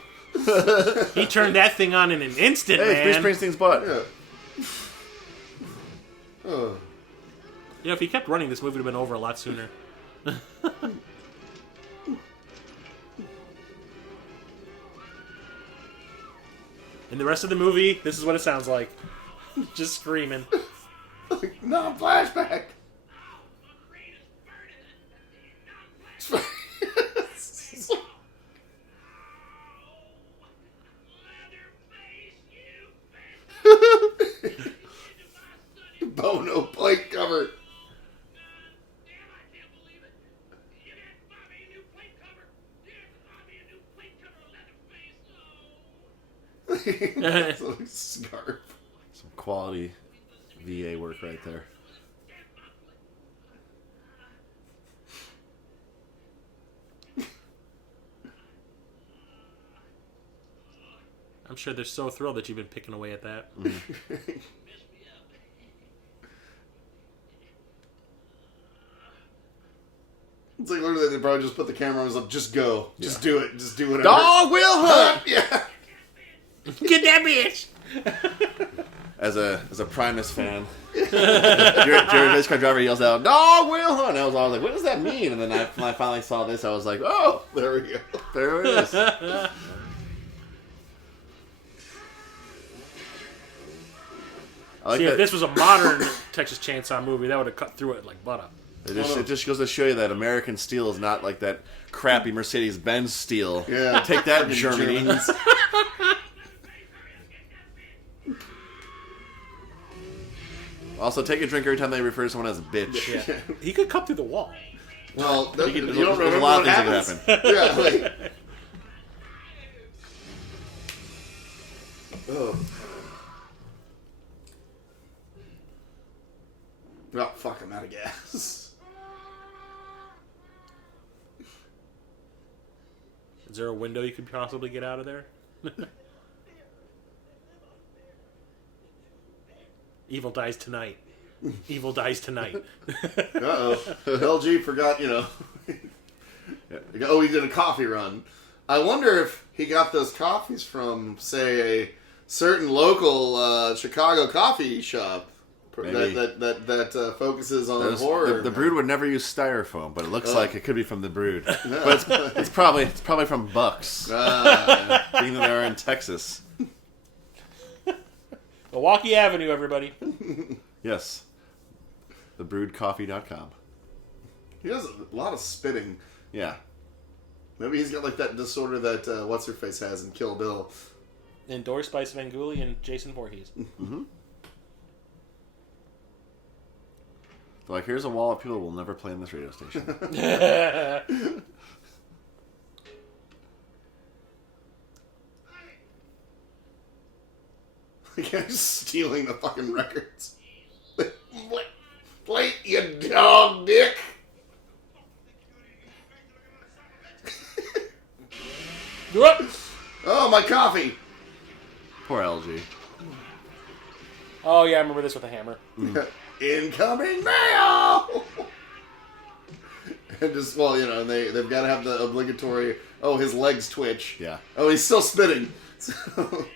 He turned that thing on in an instant, Hey, it's man. Bruce Springsteen's butt. Yeah. Oh. You know, if he kept running, this movie would have been over a lot sooner. In the rest of the movie, this is what it sounds like. Just screaming. No, flashback! Bono plate cover. It's like scarf. Some quality VA work right there. I'm sure they're so thrilled that you've been picking away at that. It's like literally they probably just put the camera on and was like, just go. Just do it. Just do whatever. Dog will hunt! Yeah. Get that bitch! As a Primus fan, Jared race car driver yells out, "Dog will hunt!" I was like, "What does that mean?" And then when I finally saw this, I was like, "Oh, There we go. there it is." I like See, if that. this was a modern Texas Chainsaw movie, that would have cut through it like butter. It just goes to show you that American steel is not like that crappy Mercedes-Benz steel. Yeah. Take that, Germany. Germans. Also, take a drink every time they refer to someone as a bitch. Yeah. He could cut through the wall. Well, There's you don't remember a lot what of things happens? that could happen. Yeah, like... Oh. Oh, fuck, I'm out of gas. Is there a window you could possibly get out of there? Evil dies tonight. Evil dies tonight. Uh-oh. LG forgot, Oh, he did a coffee run. I wonder if he got those coffees from, say, a certain local Chicago coffee shop Maybe. that focuses on horror. The Brood would never use styrofoam, but it looks like it could be from the Brood. But it's probably from Bucks, being that they are in Texas. Milwaukee Avenue, everybody. Yes, thebroodcoffee.com. He does a lot of spitting. Yeah, Maybe he's got like that disorder that what's her face has in Kill Bill. Endorsed by Svengoolie and Jason Voorhees. mm-hmm. So like, here's a wall of people who will never play in this radio station. The guy's stealing the fucking records. Plate, you dog dick. Oh, my coffee. Poor LG. Oh, yeah, I remember this with a hammer. Incoming mail. And just, well, they've got to have the obligatory, oh, his legs twitch. Yeah. Oh, he's still spitting. So...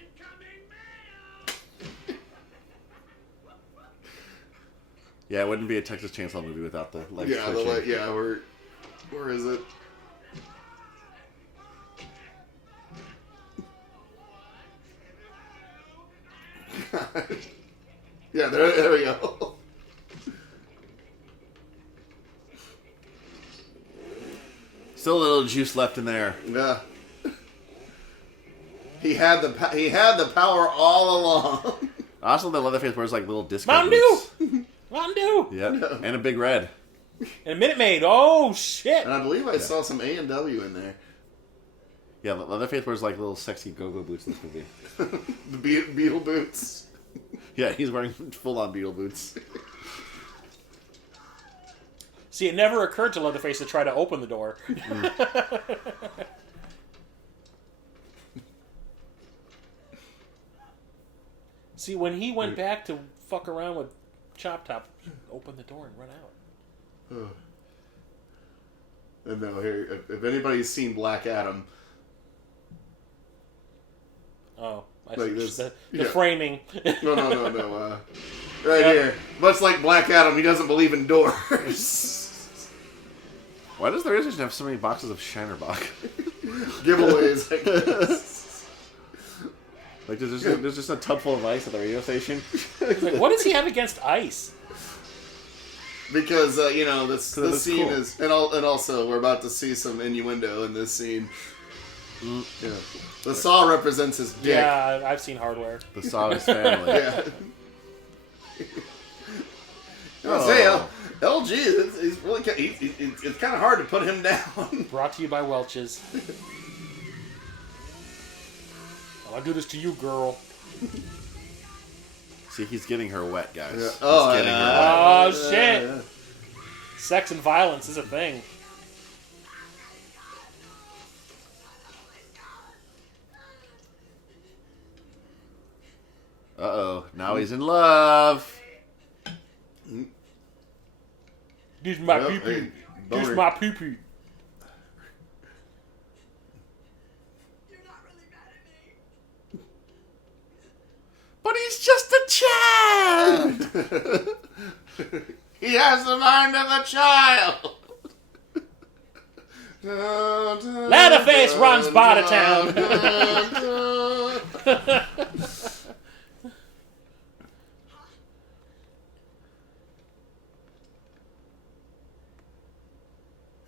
Yeah, it wouldn't be a Texas Chainsaw movie without the legs Yeah, twitching. where is it? Yeah, there we go. Still a little juice left in there. Yeah. He had the power all along. Also, the Leatherface wears like little disco Mountain boots. Dew! Mountain Dew! Yep, and a big red. And a Minute Maid. Oh, shit! And I believe I saw some A&W in there. Yeah, Leatherface wears like little sexy go-go boots in this movie. The Beetle boots. Yeah, he's wearing full-on Beetle boots. See, it never occurred to Leatherface to try to open the door. See, when he went back to fuck around with Chop Top, he opened the door and run out. And now here, if anybody's seen Black Adam, Oh, I like see this, the framing. no. Right here, much like Black Adam, he doesn't believe in doors. Why does the radio station have so many boxes of Shinerbach? Giveaways, I guess. Like, there's just a tub full of ice at the radio station. It's like, what does he have against ice? Because this scene cool. is, and also we're about to see some innuendo in this scene. Yeah. The saw represents his dick. Yeah, I've seen Hardware. The Sawdust family. Yeah. LG, he's really it's kind of hard to put him down. Brought to you by Welch's. I'll do this to you, girl. See, he's getting her wet, guys. Yeah. He's Oh, getting her wet. Oh, shit. Yeah. Sex and violence is a thing. Uh-oh. Now he's in love. This is my Well, pee-pee. hey, This is boner. my pee-pee. But he's just a child. He has the mind of a child. Leatherface runs Bartertown.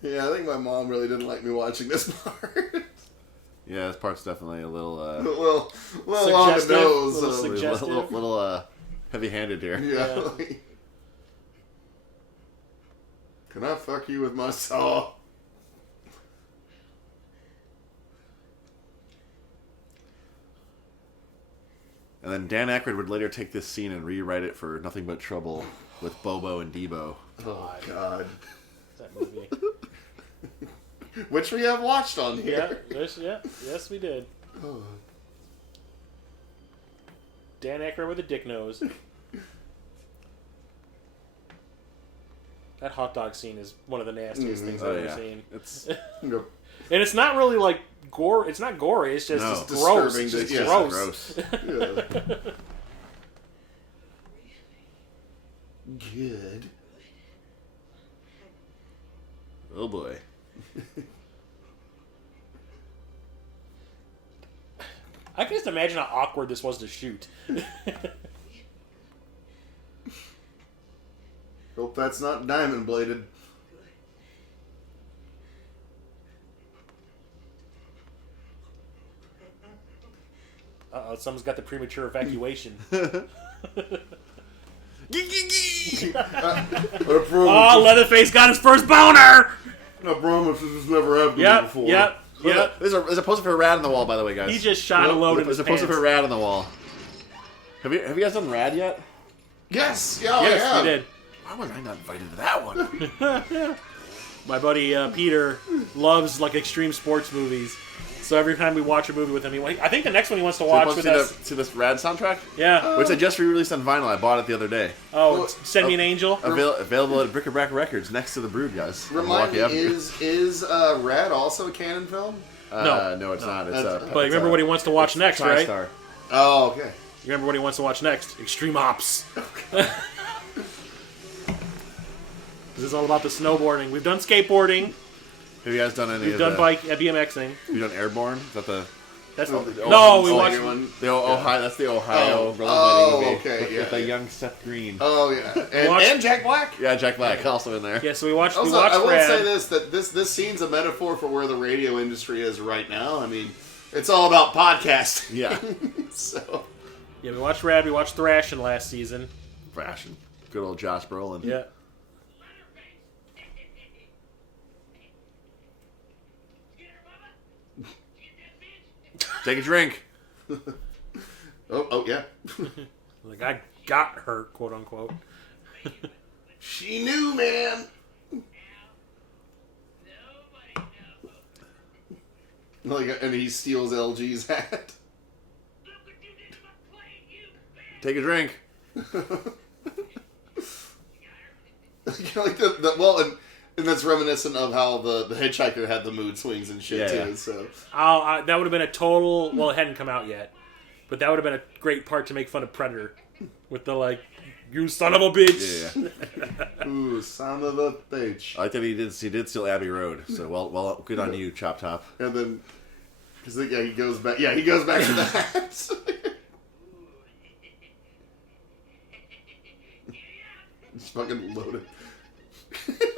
Yeah, I think my mom really didn't like me watching this part. Yeah, this part's definitely a little, a little on the Suggestive, nose. little so- suggestive. little heavy-handed here. Yeah. Yeah. like, can I fuck you with my saw? And then Dan Aykroyd would later take this scene and rewrite it for Nothing But Trouble with Bobo and Debo. Oh, God. That movie. Which we have watched on here. Yes, we did. Oh. Dan Aykroyd with a dick nose. That hot dog scene is one of the nastiest things I've ever seen. It's Yep. And it's not really like gore. It's not gory. It's just No. it's gross. Disturbing It's just to- yeah. gross. gross. Yeah. Good. Oh boy. I can just imagine how awkward this was to shoot. Hope that's not diamond bladed. Uh-oh, someone's got the premature evacuation. Oh, Leatherface got his first boner! I promise this has never happened to me Yep, before. yep. There's a poster for a rat on the wall, by the way, guys. He just shot a load in his There's a poster pants. for a rat on the wall. Have you guys done Rad yet? Yes, yeah, Yes, yeah. we did. Why was I not invited to that one? My buddy Peter loves like extreme sports movies. So every time we watch a movie with him, I think the next one he wants to watch with us. See this Rad soundtrack? Yeah. Which they just re-released on vinyl. I bought it the other day. Oh, Send Me an Angel. Available at Bric-a-Brac Records next to the Brood, guys. Remind me, Milwaukee Avenue. is Rad also a canon film? No, it's not. It's But remember what he wants to watch next, right? TriStar. Oh, okay. You remember what he wants to watch next? Extreme Ops. This is all about the snowboarding. We've done skateboarding. Have you guys done any We've of done the... BMXing. Have you done Airborne? Is that the... That's Oh, no, we oh, watched. one. The Ohio, that's the Ohio rollerblading Oh, movie. okay, with, yeah, with the yeah. young Seth Green. Oh yeah, and, Watch- and Jack Black. Yeah, Jack Black also in there. Yeah, so we watched. Also, we watched I will Rad. say that this scene's a metaphor for where the radio industry is right now. I mean, it's all about podcasting. Yeah. So Yeah, we watched Rad. We watched Thrashing last season. Fashion. Good old Josh Brolin. Yeah. Take a drink. oh yeah, Like I got hurt, quote unquote. she knew, man. Like, and he steals LG's hat. Take a drink. And that's reminiscent of how the Hitchhiker had the mood swings and shit too. Yeah. So That would have been a total. Well, it hadn't come out yet, but that would have been a great part to make fun of Predator, with the like, "You son of a bitch." Yeah. ooh, son of a bitch. I like that he did steal Abbey Road. So well, good on you, Chop Top. And then, because he goes back. Yeah, he goes back to the house. It's fucking loaded.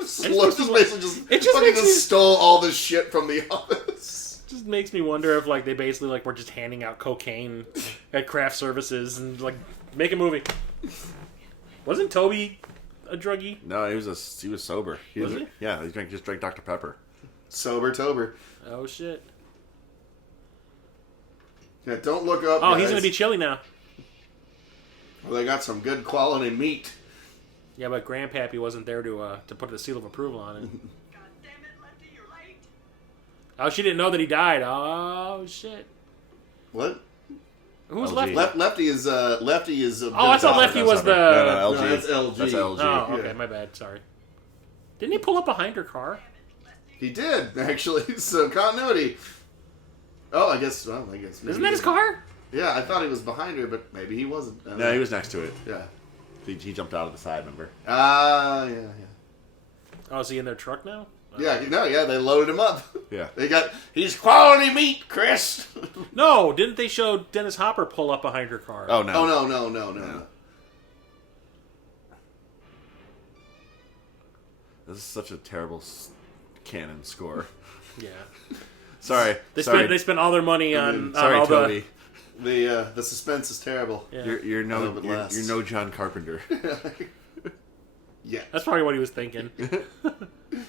Just stole all this shit from the office. Just makes me wonder if like they basically like were just handing out cocaine at craft services and like make a movie. Wasn't Toby a druggie? No, he was sober. Was he? Yeah, he just drank Dr. Pepper. Sober Tober. Oh shit! Yeah, don't look up. Oh, guys. he's gonna be chilly now. Well, they got some good quality meat. Yeah, but Grandpappy wasn't there to put the seal of approval on it. God damn it, Lefty, you're late. Oh, she didn't know that he died. Oh shit! What? Who was LG. Lefty? Lefty is. Oh, I thought Lefty was the. No, LG. No, that's LG. That's LG. Oh, okay, Yeah. my bad. Sorry. Didn't he pull up behind her car? He did actually. So continuity. Oh, I guess. Well, I guess. Maybe Isn't that his car? Yeah, I thought he was behind her, but maybe he wasn't. No, he was next to it. Yeah. He jumped out of the side, remember? Yeah. Oh, is he in their truck now? Yeah, they loaded him up. Yeah. He's quality meat, Chris. No, didn't they show Dennis Hopper pull up behind her car? Oh, no. Oh, no. This is such a terrible canon score. Yeah. Sorry. They Sorry. spent all their money on Sorry, all Toby. The suspense is terrible. Yeah. You're no but you're less. no John Carpenter. Yeah. That's probably what he was thinking.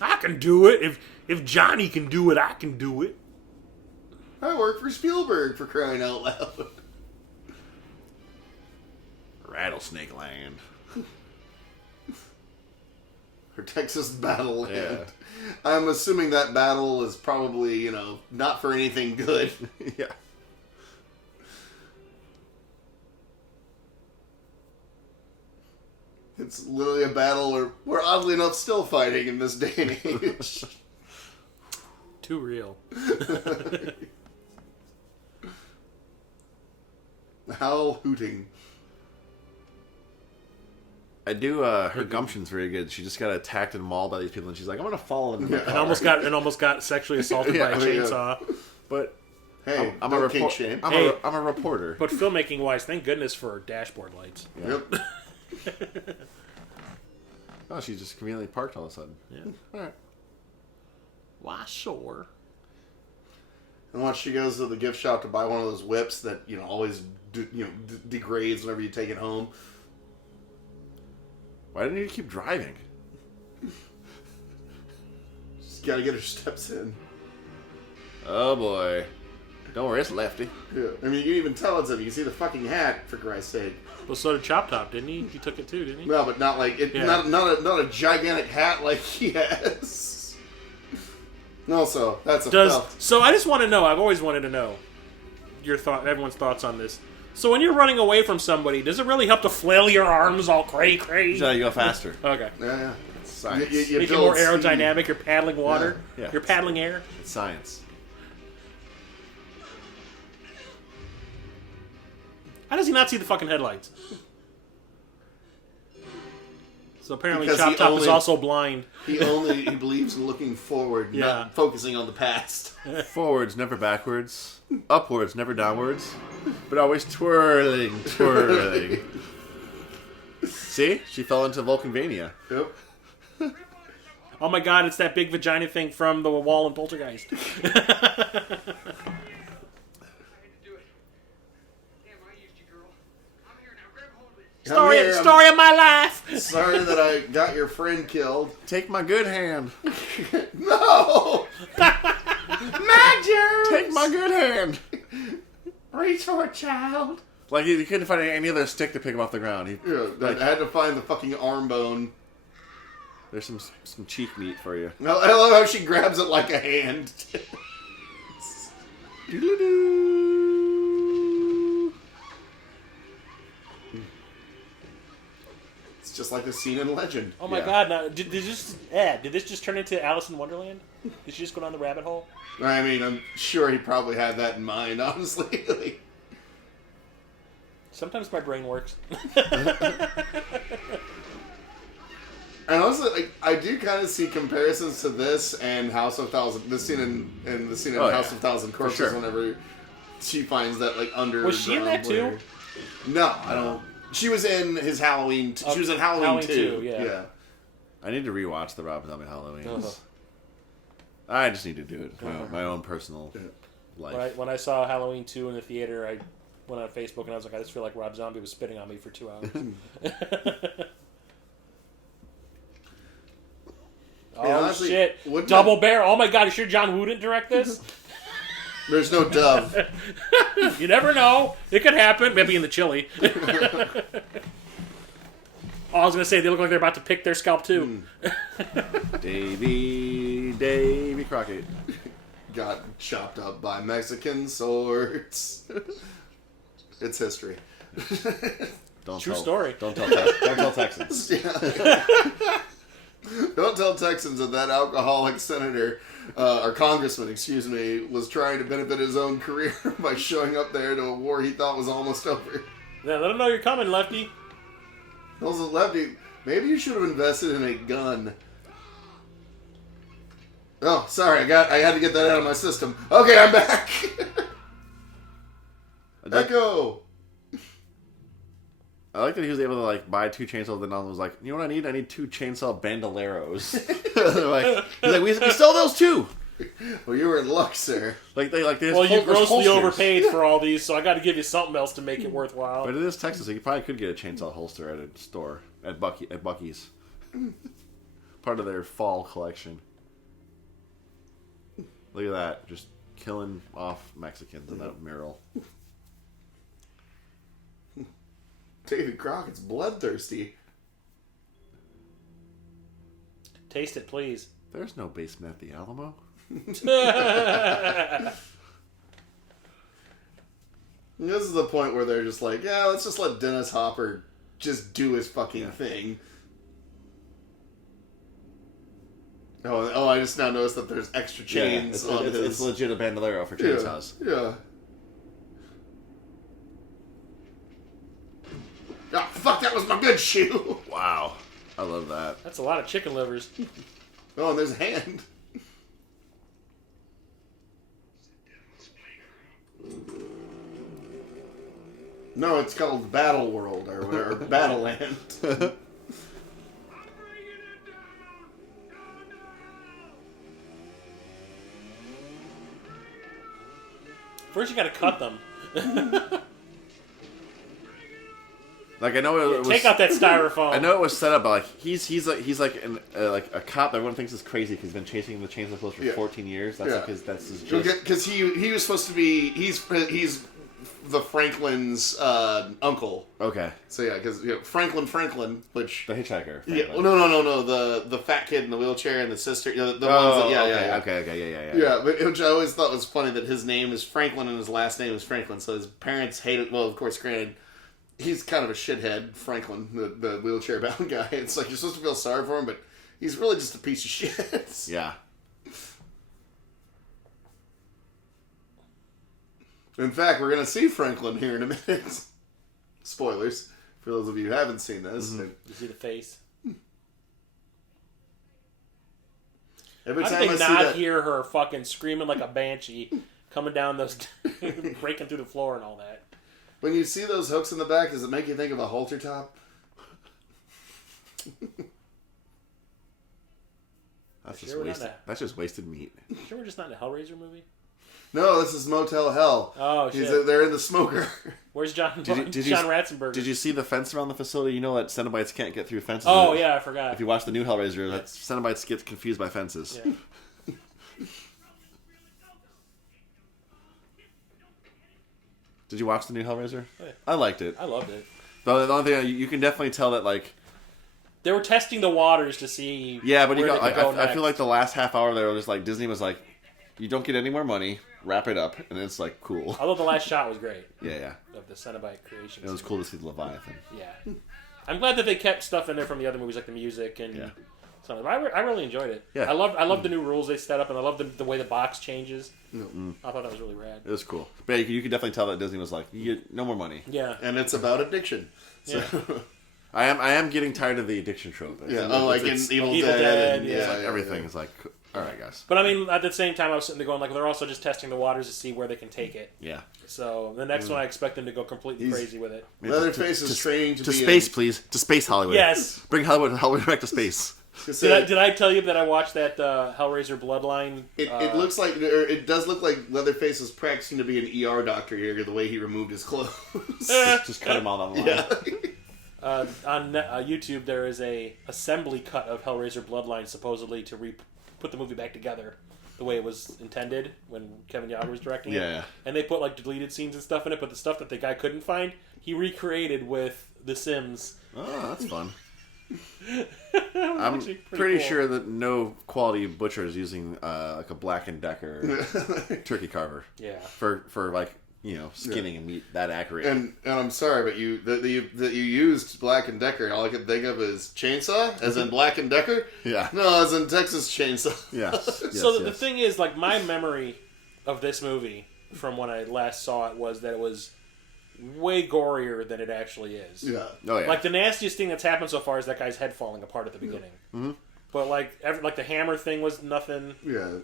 I can do it. If Johnny can do it, I can do it. I work for Spielberg, for crying out loud. Rattlesnake Land. Or Texas Battle Land. Yeah. I'm assuming that battle is probably, not for anything good. Yeah. It's literally a battle we're oddly enough still fighting in this day and age. Too real. Howl hooting. I do. Her gumption's very good. She just got attacked and mauled by these people, and she's like, "I'm gonna follow them." And almost got sexually assaulted by a chainsaw. But Hey, I'm don't a kink shame. I'm a reporter. But filmmaking wise, thank goodness for dashboard lights. Yeah. Yep. Oh, she just conveniently parked all of a sudden. Yeah. All right. Why sure? And once she goes to the gift shop to buy one of those whips that always degrades whenever you take it home. Why didn't you keep driving? She's got to get her steps in. Oh boy. Don't worry, it's Lefty. Yeah. I mean, you can even tell it's him. You can see the fucking hat, for Christ's sake. Well, so did Chop Top, didn't he? He took it too, didn't he? No, but not like it. Yeah. Not a gigantic hat like he has. Also, that's a belt. So I just want to know. I've always wanted to know everyone's thoughts on this. So when you're running away from somebody, does it really help to flail your arms all cray? So you go faster. Okay. Yeah. It's science. You Make it build more speed. aerodynamic. You're paddling water. Yeah. You're paddling air. It's science. How does he not see the fucking headlights? So apparently Because Chop he Top is only- also blind. He believes in looking forward, Yeah. not focusing on the past. Forwards, never backwards. Upwards, never downwards. But always twirling, twirling. See? She fell into Vulcanvania. Yep. Oh my god, it's that big vagina thing from the wall in Poltergeist. I had to do it. Damn, I used you, girl. I'm here now. Grab hold of it. Story of my life. Sorry that I got your friend killed. Take my good hand. No! My Take my good hand. Reach for a child. Like he couldn't find any other stick to pick him off the ground. I had to find the fucking arm bone. There's some cheek meat for you. I love how she grabs it like a hand. just like a scene in Legend. Oh my god! Now, did this just turn into Alice in Wonderland? Did she just go down the rabbit hole? I mean, I'm sure he probably had that in mind, honestly. Like, sometimes my brain works. and also, like, I do kind of see comparisons to this and House of Thousand. This scene in the scene in House of Thousand Corpses. Whenever she finds that like under. Was she in that too? No, I don't. She was in his Halloween. She was in Halloween 2. Yeah. I need to rewatch the Rob Zombie Halloween. I just need to do it. My own personal life. When I saw Halloween 2 in the theater, I went on Facebook and I was like, I just feel like Rob Zombie was spitting on me for 2 hours. Honestly, shit! Double barrel. Oh my god! You sure John Woo didn't direct this? There's no dove. You never know. It could happen. Maybe in the chili. I was gonna say they look like they're about to pick their scalp too. Davy Crockett got chopped up by Mexican swords. It's history. True story. Don't tell Texans. Yeah. Don't tell Texans that alcoholic senator, or congressman, excuse me, was trying to benefit his own career by showing up there to a war he thought was almost over. Yeah, let him know you're coming, Lefty. Also, Lefty, maybe you should have invested in a gun. Oh, sorry, I had to get that out of my system. Okay, I'm back. Echo. I like that he was able to like buy 2 chainsaws. Then was like, you know what I need? I need 2 chainsaw bandoleros. He's like, we sell those too. Well, you were in luck, sir. Well, you grossly overpaid for all these, so I got to give you something else to make it worthwhile. But it is Texas, so you probably could get a chainsaw holster at a store at Bucky's. Part of their fall collection. Look at that, just killing off Mexicans in that mural. David Crockett's bloodthirsty. Taste it, please. There's no basement at the Alamo. This is the point where they're just like, yeah, let's just let Dennis Hopper just do his fucking thing. Oh, I just now noticed that there's extra chains on his... It's legit a bandolero for chainsaws. Yeah. Oh, fuck, that was my good shoe. Wow. I love that. That's a lot of chicken livers. Oh, and there's a hand. No, it's called Battle World or whatever. Battle Land. First, you got to cut them. Like I know it was. Take out that styrofoam. I know it was set up, but like he's like a cop that everyone thinks is crazy because he's been chasing the chainsaw post for 14 years. That's that's his. Because he was supposed to be he's the Franklin's uncle. Okay. So yeah, because Franklin, which the hitchhiker. Franklin. Yeah. No. The fat kid in the wheelchair and the sister. The ones that Okay. Yeah, but which I always thought was funny that his name is Franklin and his last name is Franklin. So his parents hated. Well, of course, granted. He's kind of a shithead, Franklin, the wheelchair-bound guy. It's like you're supposed to feel sorry for him, but he's really just a piece of shit. Yeah. In fact, we're going to see Franklin here in a minute. Spoilers for those of you who haven't seen this. Mm-hmm. You see the face. Every How time did I they see not that, hear her fucking screaming like a banshee coming down those, breaking through the floor and all that? When you see those hooks in the back, does it make you think of a halter top? That's just wasted meat. Sure, we're just not in a Hellraiser movie. No, this is Motel Hell. Oh shit! They're in the smoker. Where's John John Ratzenberger? Did you see the fence around the facility? You know that Cenobites can't get through fences. Oh yeah, I forgot. If you watch the new Hellraiser, that Cenobites get confused by fences. Yeah. Did you watch the new Hellraiser? Yeah. I liked it. I loved it. The only thing you can definitely tell that like they were testing the waters to see. Yeah, but I feel like the last half hour there was like Disney was like, you don't get any more money, wrap it up, and it's like cool. Although the last shot was great. Yeah. Of the Cenobite creation. It was cool to see the Leviathan. Yeah. I'm glad that they kept stuff in there from the other movies, like the music and something. I really enjoyed it. Yeah. I love the new rules they set up, and I love the way the box changes. I thought that was really rad. It was cool. But yeah, you could definitely tell that Disney was like, you get no more money. Yeah. And it's about addiction. So. Yeah. I am getting tired of the addiction trope. Yeah, like in Evil Evil Dead. Dead, And, It's like everything is like, all right, guys. But I mean, at the same time, I was sitting there going, like, they're also just testing the waters to see where they can take it. Yeah. So the next one, I expect them to go completely crazy with it. Leatherface is trained to be space, please. To space, Hollywood. Yes. Bring Hollywood back to space. Did I tell you that I watched that Hellraiser Bloodline? It looks like, or it does look like Leatherface is practicing to be an ER doctor here, the way he removed his clothes. Just cut them all down the line. Yeah. On YouTube, there is a assembly cut of Hellraiser Bloodline, supposedly to put the movie back together the way it was intended when Kevin Yagher was directing it. Yeah. And they put like deleted scenes and stuff in it, but the stuff that the guy couldn't find, he recreated with The Sims. Oh, that's fun. I'm I'm pretty sure that no quality butcher is using like a Black & Decker turkey carver. Yeah. For like, skinning and meat that accurate. And I'm sorry, but that you used Black & Decker. All I could think of is chainsaw, as in Black & Decker. Yeah. No, as in Texas Chainsaw. Yes. So the thing is, like, my memory of this movie from when I last saw it was that it was way gorier than it actually is. Yeah. Oh yeah. Like the nastiest thing that's happened so far is that guy's head falling apart at the beginning. Mm-hmm. But like the hammer thing was nothing. Yeah.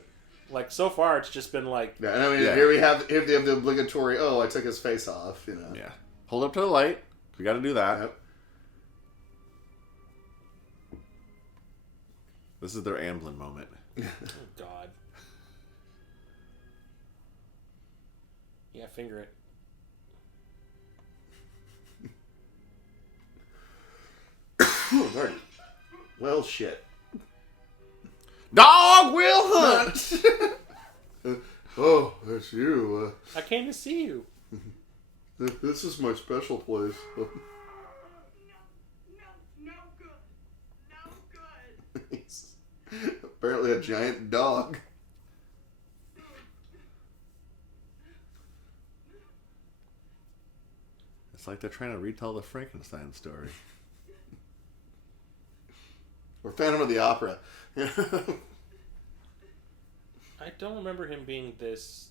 Like so far, it's just been like. Yeah, and I mean, here we have the obligatory. Oh, I took his face off. Yeah. Hold up to the light. We got to do that. Yep. This is their Amblin moment. Oh God. Yeah, finger it. Right. Well, shit. Dog will hunt. Oh, that's you. I came to see you. This is my special place. No good. No good. He's apparently a giant dog. It's like they're trying to retell the Frankenstein story. Or Phantom of the Opera. I don't remember him being this.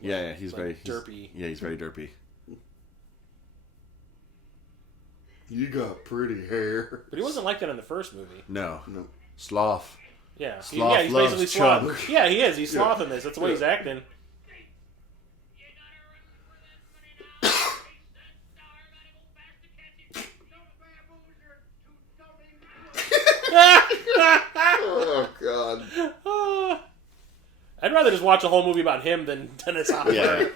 Yeah, he's like, very derpy. He's very derpy. You got pretty hair. But he wasn't like that in the first movie. No. No. Sloth. Yeah. Sloth he's loves basically sloth. chunk. Yeah, he is. He's sloth in this. That's the way he's acting. You gotta run for this money now. Some bamboos are too dumb to Oh, God. I'd rather just watch a whole movie about him than his opera. Yeah.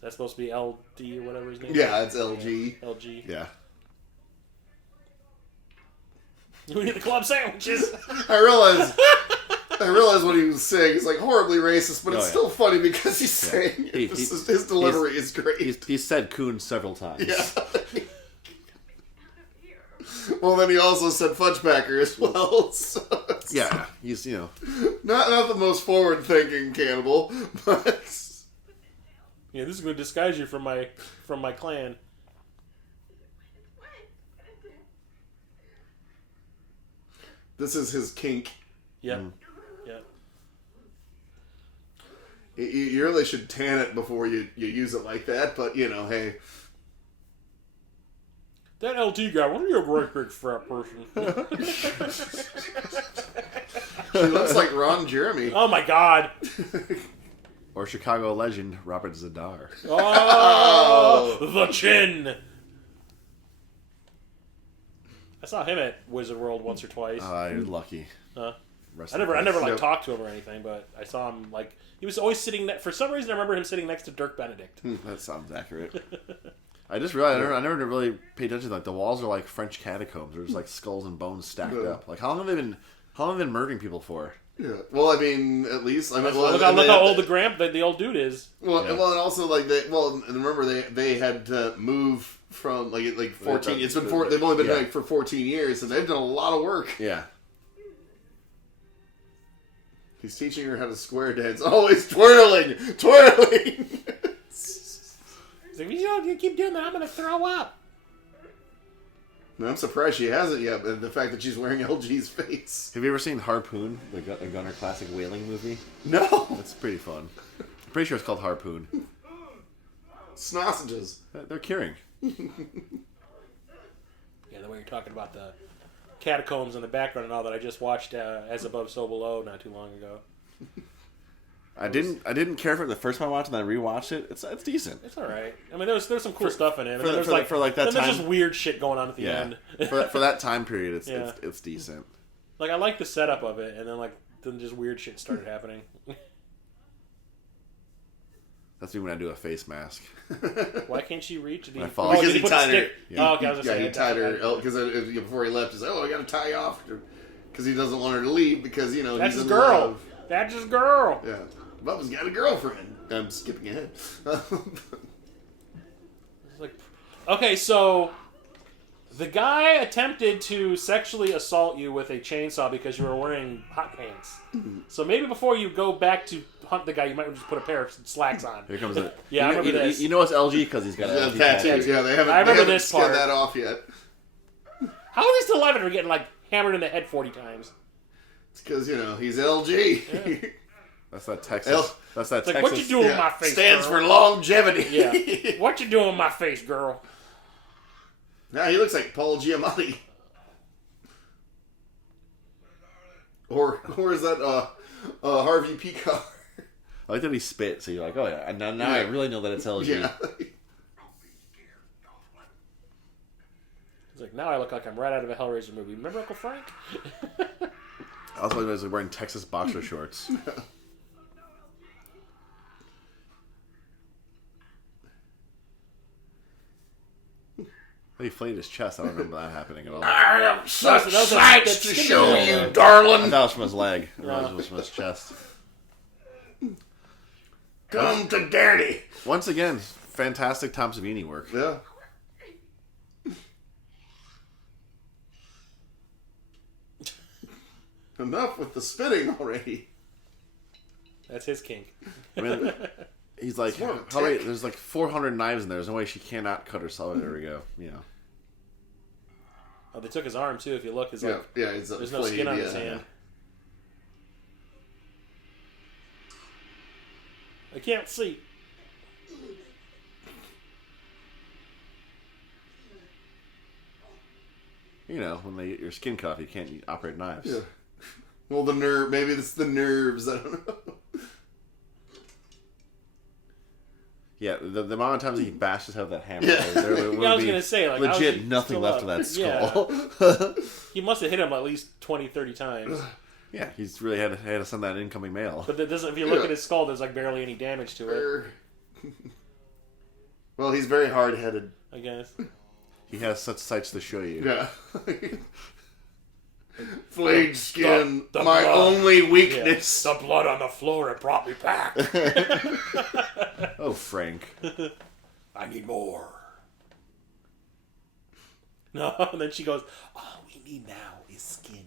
That's supposed to be LD or whatever his name is? Yeah, it's LG. LG. Yeah. We need the club sandwiches. I realized what he was saying is like horribly racist, but it's still funny because he's saying it. His delivery is great. He's said coon several times. Yeah. Well, then he also said fudgepacker as well. So Yeah. He's, not the most forward-thinking cannibal, but Yeah, this is going to disguise you from my clan. this is his kink. Yep. Yep. You really should tan it before you use it like that, but hey. That LT guy, wasn't he a great big fat person? She looks like Ron Jeremy. Oh my God. Or Chicago legend Robert Zadar. Oh, the chin. I saw him at Wizard World once or twice. You're lucky. Huh? Rest I in never peace. like talked to him or anything, but I saw him like he was always sitting. For some reason, I remember him sitting next to Dirk Benedict. That sounds accurate. I just realized I never really paid attention. Like the walls are like French catacombs. There's like skulls and bones stacked up. Like how long have they been murdering people for? Yeah. Well, I mean, at least Look how old the old dude is. Well, and also and remember they had to move from like 14. It's been they've only been for 14 years, and they've done a lot of work. Yeah. He's teaching her how to square dance. Always twirling. He's like, you keep doing that, I'm gonna throw up. No, I'm surprised she hasn't yet, but the fact that she's wearing LG's face. Have you ever seen Harpoon, the Gunner classic whaling movie? No! It's pretty fun. I'm pretty sure it's called Harpoon. Sausages. They're curing. Yeah, the way you're talking about the catacombs in the background and all that, I just watched As Above, So Below not too long ago. I didn't care for it the first time I watched it, and I rewatched it. It's decent. It's all right. I mean, there's some cool stuff in it. I mean, There's just weird shit going on at the end. for that time period, it's decent. Like, I like the setup of it, and then just weird shit started happening. That's me when I do a face mask. Why can't she reach? I fall. Because he tied her. Oh, okay, I was gonna say. He tied her because before he left, he said, "Oh, I got to tie you off," because he doesn't want her to leave because that's he's his in girl. love. That's his girl. Yeah, Bubba's got a girlfriend. I'm skipping ahead. It's like, okay, so the guy attempted to sexually assault you with a chainsaw because you were wearing hot pants. So maybe before you go back to hunt the guy, you might just put a pair of slacks on. Here comes it. Yeah, I remember this. You know it's LG because he's got a LG tattoos. Yeah, they haven't. I remember they haven't this part. skinned that off yet. How are they still alive and are getting like hammered in the head 40 times? It's because he's LG. Yeah. That's that Texas. That's that It's like, Texas. what you doing with my face, Stands girl? for longevity. Yeah. What you doing with my face, girl? Now he looks like Paul Giamatti. Or is that Harvey Peacock? I like that he spit, so you're like, oh yeah. Now I really know that it's LG. Yeah. It's like, now I look like I'm right out of a Hellraiser movie. Remember Uncle Frank? Also, he was wearing Texas boxer shorts. He flayed his chest. I don't remember that happening at all. I have such That was sights to skin show roll. you, darling. I thought it was from his leg. I realized it was from his chest. Come to daddy. Once again, fantastic Tom Savini work. Yeah. Enough with the spitting already. That's his kink. I mean, he's like, more of a how many, tick. there's like 400 knives in there. There's no way she cannot cut herself. There we go. Yeah. Oh, they took his arm too. If you look, it's like It's there's no skin on his hand. I can't see. You know, when they get your skin cut off, you can't operate knives. Yeah. Well, the nerve. Maybe it's the nerves. I don't know. Yeah, the amount of times he bashed his head with that hammer. Yeah. There would I was be gonna say, like, how is legit he nothing still left up? of that skull. He must have hit him at least 20, 30 times. Yeah, he's really had to send that incoming mail. But that doesn't. If you look at his skull, there's like barely any damage to it. Well, he's very hard-headed. I guess. He has such sights to show you. Yeah. Flayed skin, the my blood. only weakness. The blood on the floor, it brought me back. Oh, Frank. I need more. No, and then she goes, all we need now is skin.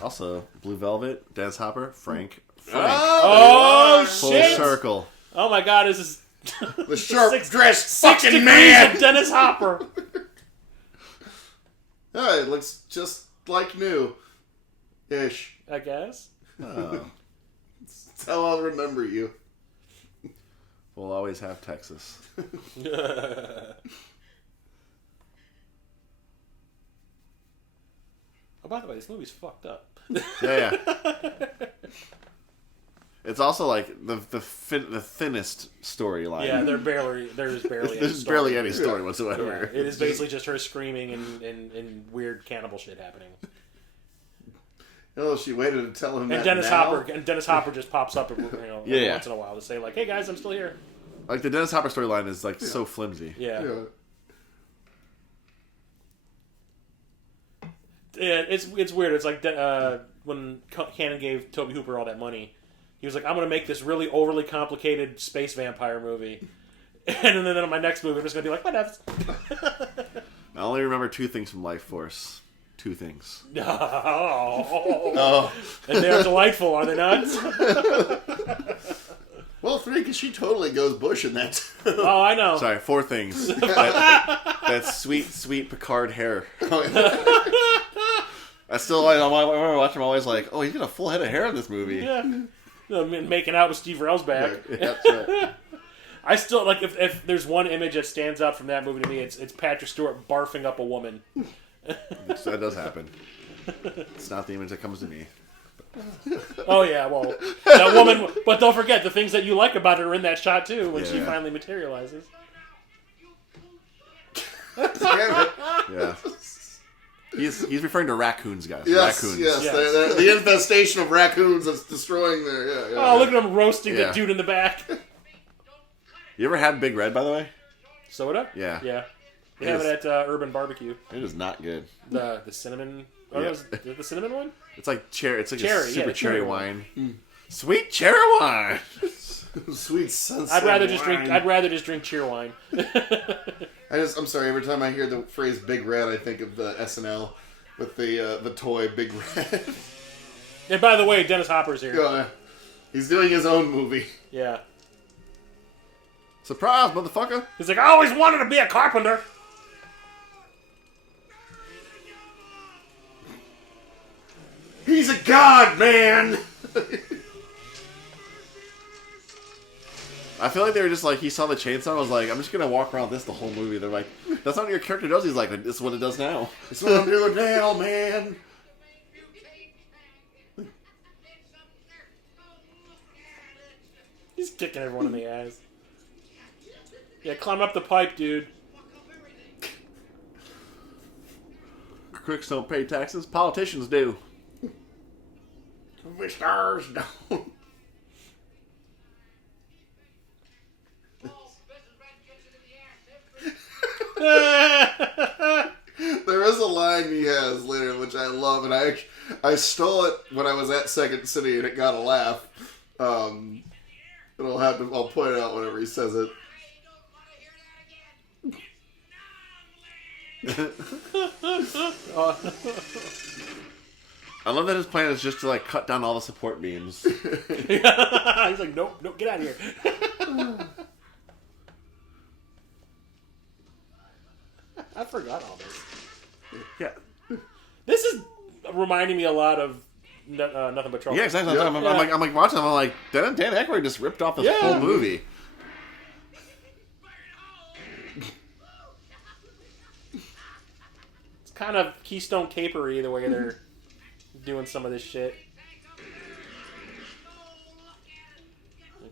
Also, Blue Velvet, Dennis Hopper, Frank. Oh, Full shit! circle. Oh my god, this is The sharp-dressed 6 fucking degrees man. of Dennis Hopper. Yeah, it looks just like new. Ish. I guess. Oh. That's how I'll remember you. We'll always have Texas. Oh, by the way, this movie's fucked up. Yeah. It's also like the thinnest storyline. Yeah, there's barely any There's story. barely any story whatsoever. Yeah, it is basically just her screaming and weird cannibal shit happening. Oh, she waited to tell him And that Dennis now? Hopper just pops up, Yeah. once in a while to say like, "Hey guys, I'm still here." Like the Dennis Hopper storyline is like so flimsy. Yeah. Yeah. Yeah, it's weird. It's like when Cannon gave Tobe Hooper all that money, he was like, "I'm going to make this really overly complicated space vampire movie," and then in my next movie, I'm just going to be like, "Whatever." I only remember 2 things from Life Force. 2 things. Oh. And they're delightful, are they not? Well, 3, because she totally goes bush in that. Oh, I know. Sorry, 4 things. That sweet, sweet Picard hair. I still, when I watch him, I'm always like, oh, he's got a full head of hair in this movie. Yeah. Making out with Steve Carell's back. Yeah, that's right. I still, like, if there's one image that stands out from that movie to me, it's Patrick Stewart barfing up a woman. That does happen. It's not the image that comes to me. Oh, yeah, well, that woman, but don't forget, the things that you like about her are in that shot, too, when she finally materializes. Damn it. Yeah. He's referring to raccoons, guys. Yes, Raccoons. yes. Yes. The infestation of raccoons that's destroying their... Oh, look at him roasting the dude in the back. You ever had Big Red, by the way? Soda? Yeah. Yeah. They have it at Urban Barbecue. It is not good. The cinnamon... Oh, Yeah. is it the cinnamon one? It's like cherry. It's like Cherry, a super the cherry cherry one. wine. Sweet cherry wine. Sweet sunset I'd rather just wine. drink cheer wine. I'm sorry, every time I hear the phrase Big Red, I think of the SNL with the toy Big Red. And by the way, Dennis Hopper's here. He's doing his own movie. Yeah. Surprise, motherfucker. He's like, I always wanted to be a carpenter. He's a god, man! I feel like they were just like, he saw the chainsaw and was like, I'm just going to walk around this the whole movie. They're like, that's not what your character does. He's like, this is what it does now. It's what I'm doing now, man! He's kicking everyone in the ass. Yeah, climb up the pipe, dude. Crooks don't pay taxes. Politicians do. My stars don't. There is a line he has later, which I love, and I stole it when I was at Second City, and it got a laugh. And I'll point it out whenever he says it. I love that his plan is just to like cut down all the support beams. He's like, nope, get out of here. I forgot all this. Yeah. This is reminding me a lot of Nothing But Trouble. Yeah, exactly. Yeah. I'm like watching. I'm like, Dan Aykroyd just ripped off this whole movie. It's kind of Keystone Capery the way they're doing some of this shit.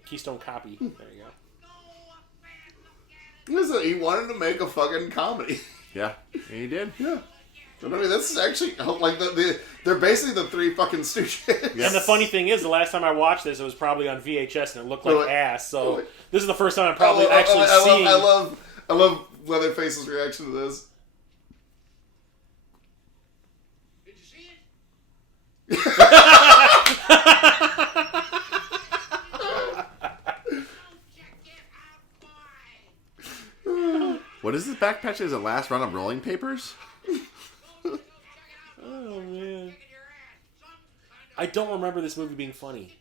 Keystone Copy. There you go. Listen, he wanted to make a fucking comedy. Yeah, he did. Yeah. I mean, this is actually like they're basically the three fucking stooges. Yes. And the funny thing is, the last time I watched this, it was probably on VHS and it looked like ass. So this is the first time I'm probably actually seeing. I love Leatherface's reaction to this. Did you see it? What is this back patch? Is it last run of rolling papers? Oh man, I don't remember this movie being funny.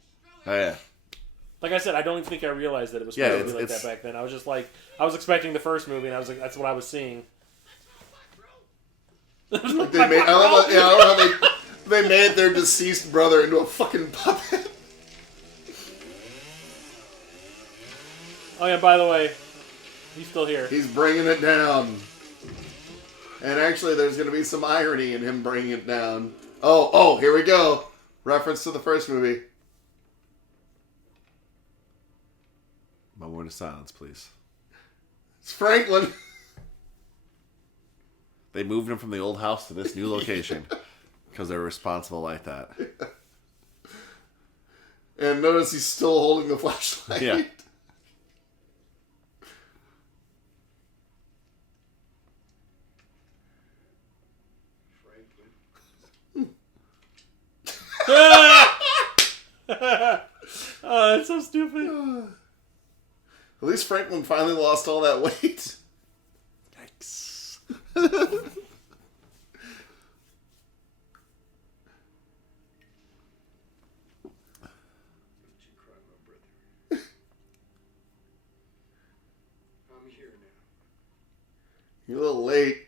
Oh yeah. Like I said, I don't even think I realized that it was supposed to be like that back then. I was just like, I was expecting the first movie, and I was like, that's what I was seeing. I love how they made their deceased brother into a fucking puppet. Oh yeah, by the way, he's still here. He's bringing it down. And actually, there's going to be some irony in him bringing it down. Oh, here we go. Reference to the first movie. Moment of silence, please. It's Franklin. They moved him from the old house to this new location because they're responsible like that. And notice he's still holding the flashlight. Yeah. Oh, that's so stupid. At least Franklin finally lost all that weight. Yikes. here now. You're a little late.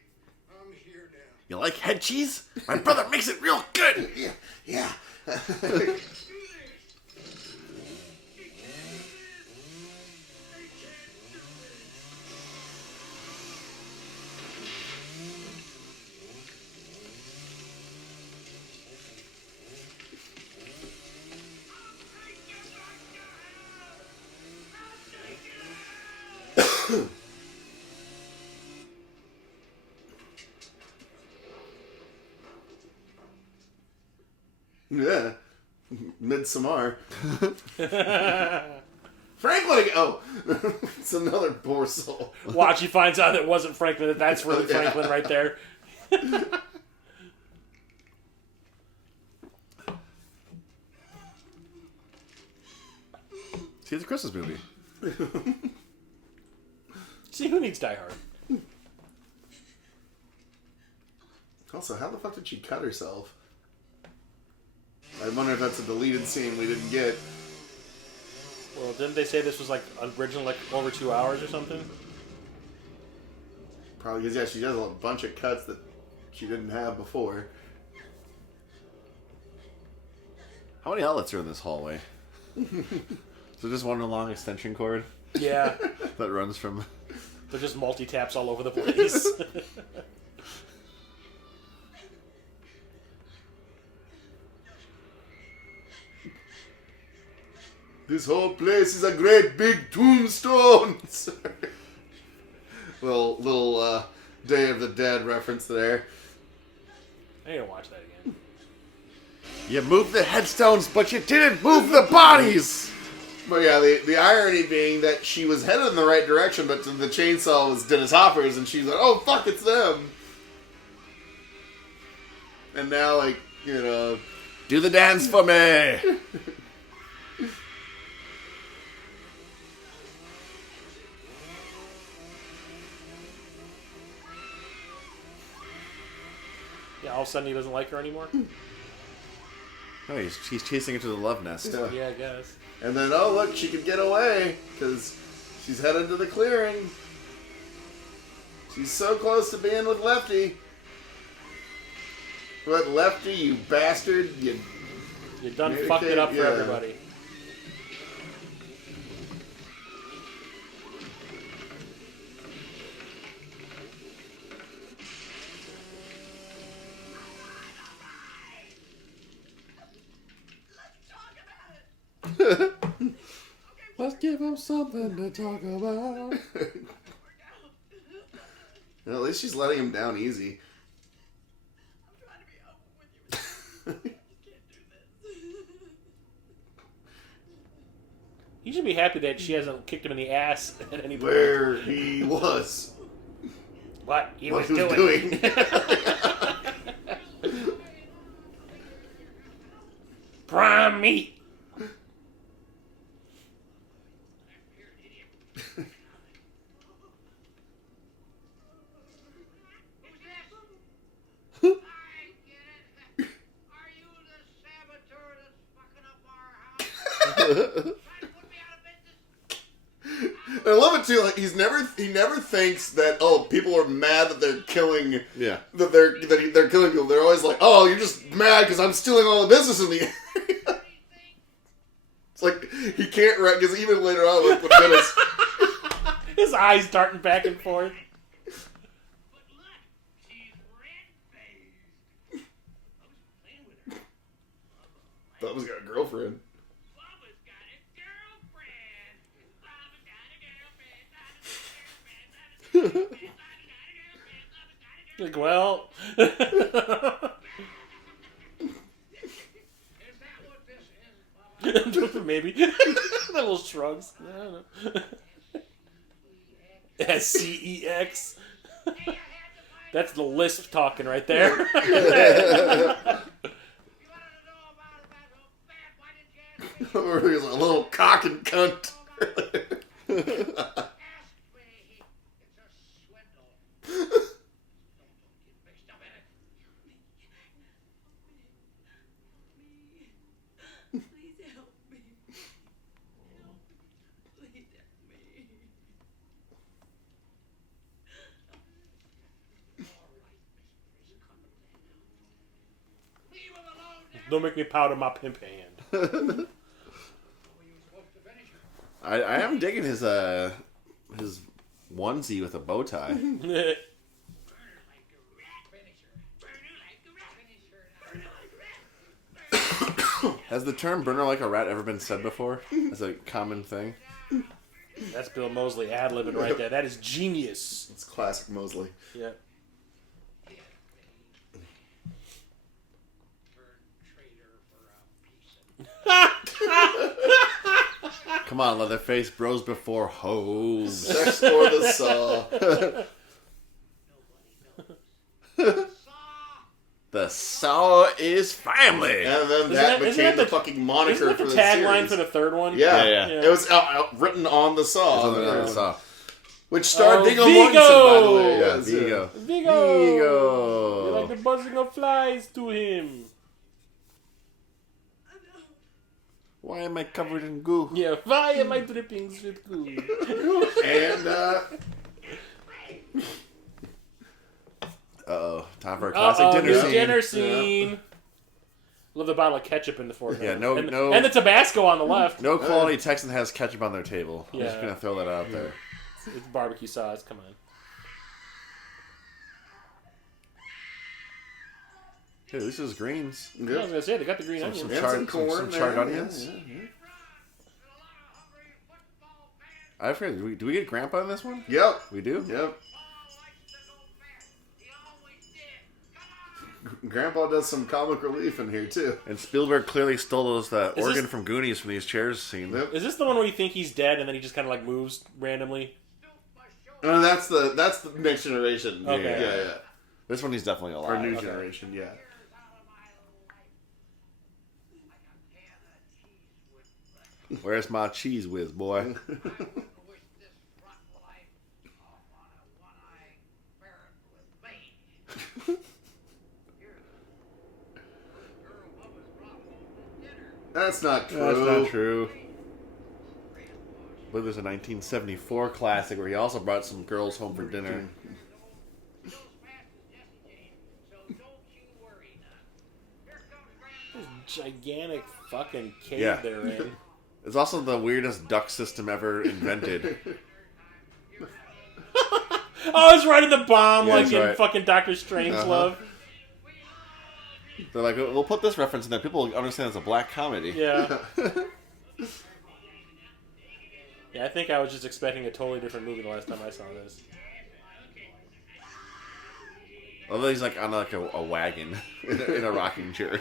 I'm here now. You like head cheese? My brother makes it real good. Yeah. Yeah. Midsommar. Franklin again. Oh, it's another poor soul. Watch, he finds out it wasn't Franklin. That that's really Franklin right there. See, it's a Christmas movie. See, who needs Die Hard? Also, how the fuck did she cut herself? I wonder if that's a deleted scene we didn't get. Well, didn't they say this was like original, like over 2 hours or something? Probably because, yeah, she does a bunch of cuts that she didn't have before. How many outlets are in this hallway? So just one long extension cord Yeah, that runs from... they're just multi-taps all over the place. This whole place is a great big tombstone. little Day of the Dead reference there. I need to watch that again. You moved the headstones, but you didn't move the bodies! But yeah, the irony being that she was headed in the right direction, but the chainsaw was Dennis Hopper's, and she's like, oh, fuck, it's them. And now, like, you know... Do the dance for me! Yeah, all of a sudden he doesn't like her anymore? Oh, he's chasing her to the love nest. Yeah, I guess. And then, oh, look, she could get away, because she's headed to the clearing. She's so close to being with Lefty. But Lefty, you bastard, you done fucked it up for yeah. everybody. Let's give him something to talk about. Well, at least she's letting him down easy. I'm trying to be open with you. You can't do this. You should be happy that she hasn't kicked him in the ass at any point. Where he was. What he What was he was doing. doing. Prime meat. I get it. Are you the saboteur that's fucking up our house? Trying to put me out of business? I love it too. Like he never thinks that people are mad that they're killing. Yeah. That they're killing people. They're always like, oh, you're just mad because I'm stealing all the business in the area. It's like he can't because even later on with Dennis, His eyes darting back and forth. But look, she's red-faced. I was playing with her. Bubba's got a girlfriend. Bubba's got a girlfriend. Bubba's got a girlfriend. Bubba's got a girlfriend. Bubba's got a girlfriend. Bubba's got a girlfriend. Like, well. Is that what this is, Bubba? Maybe. The little shrugs. I don't know. SCEX. That's the lisp talking right there. You wanted to know about it that so bad. Why didn't you ask me? Or he's a little cock and cunt. Ask me. It's a swindle. Don't get mixed up in it. Please help me. Help me. Please help me. Don't make me powder my pimp hand. I am digging his onesie with a bow tie. Has the term "burner like a rat" ever been said before? As a common thing. That's Bill Moseley ad-libbing right there. That is genius. It's classic Moseley. Yeah. Come on, Leatherface, bros before hoes. Sex for the saw. The saw is family. And then that became the fucking moniker isn't that for the the tagline series. for the third one? Yeah. It was written on the saw. The saw. Which starred Viggo Vigo! Mortensen, by the way. Yeah, Yes, Vigo. Vigo! Like the buzzing of flies to him. Why am I covered in goo? Yeah, why am I dripping with goo? And, Uh-oh. Time for a classic dinner scene. Dinner scene. Love the bottle of ketchup in the foreground. Yeah, no- and the Tabasco on the left. No quality Texan has ketchup on their table. I'm just Yeah. going to throw that out there. It's barbecue sauce. Come on. Hey, this is greens. I was gonna say they got the green Some onions. and some corn some there. charred onions. Yeah. I forget. Do we get Grandpa in this one? Yep. We do? Yep. Grandpa does some comic relief in here, too. And Spielberg clearly stole those organ this- from Goonies from these chairs scene. Yep. Is this the one where you think he's dead and then he just kind of like moves randomly? No, that's the next generation. Okay. Yeah. This one he's definitely alive. Or new Okay. generation, yeah. Where's my cheese whiz, boy? That's not true. That's not true. But there's a 1974 classic where he also brought some girls home for dinner. This gigantic fucking cave Yeah. they're in. It's also the weirdest duct system ever invented. Oh, it's right in the bomb, Yeah, like that's in right. fucking Doctor Strangelove. They're like, we'll put this reference in there. People understand it's a black comedy. Yeah. Yeah, I think I was just expecting a totally different movie the last time I saw this. Although he's like on like a wagon in a rocking chair.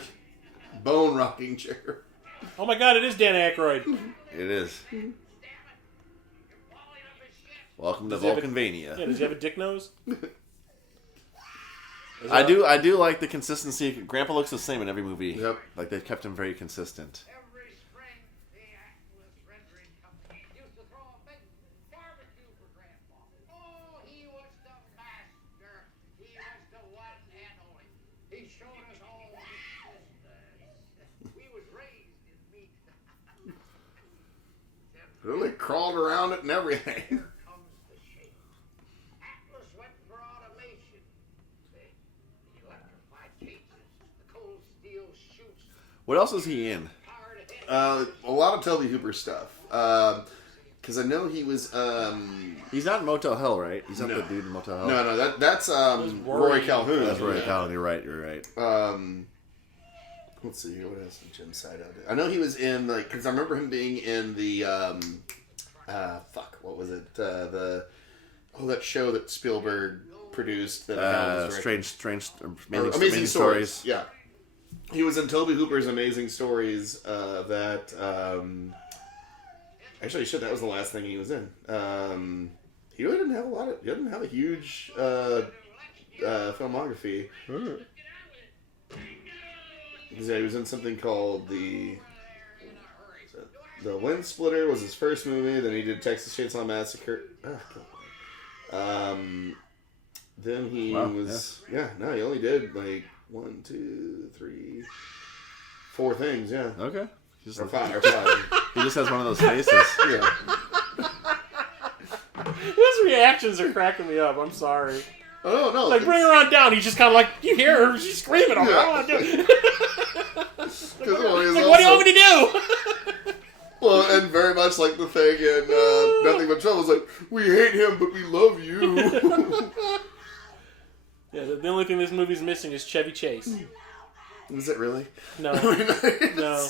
Bone rocking chair. Oh my god, it is Dan Aykroyd. It is. Welcome to Does he have a- Vulcanvania. Yeah, does he have a dick nose? I do like the consistency. Grandpa looks the same in every movie. Yep. Like they've kept him very consistent. Every spring, the Atlas Rendering Company used to throw a big barbecue for Grandpa. Oh, he was the master. He was the one and only. He showed us all his business. We was raised in meat. Really crawled around it and everything. Here comes the shape. Atlas went for automation. The electrified cages, the cold steel chutes, What else is he in? powered ahead. A lot of Toby Hooper stuff. Because I know he was. He's not in Motel Hell, right? He's not No. the dude in Motel Hell. No, that's Rory- Rory Calhoun. That's right, Yeah. Colin. You're right. You're right. Let's see here. What else did Jim Siedow do? I know he was in because I remember him being in the what was it? That show that Spielberg produced that Hal was Strange, Amazing Stories. Yeah, he was in Toby Hooper's Amazing Stories. Actually, shit, that was the last thing he was in. He really didn't have he didn't have a huge filmography. Yeah, he was in something called the Wind Splitter was his first movie. Then he did Texas Chainsaw Massacre. Then he he only did like 1, 2, 3, 4 things. Yeah, Okay. or five. He just has one of those faces. Yeah. His reactions are cracking me up. I'm sorry. Oh no! Like, bring her on down. He's just kind of like, you hear her? She's screaming. I'm like, Yeah. "Oh, dude." much like the thing in Nothing But Trouble. It's like, we hate him, but we love you. Yeah, the only thing this movie's missing is Chevy Chase. Is it really? No. No.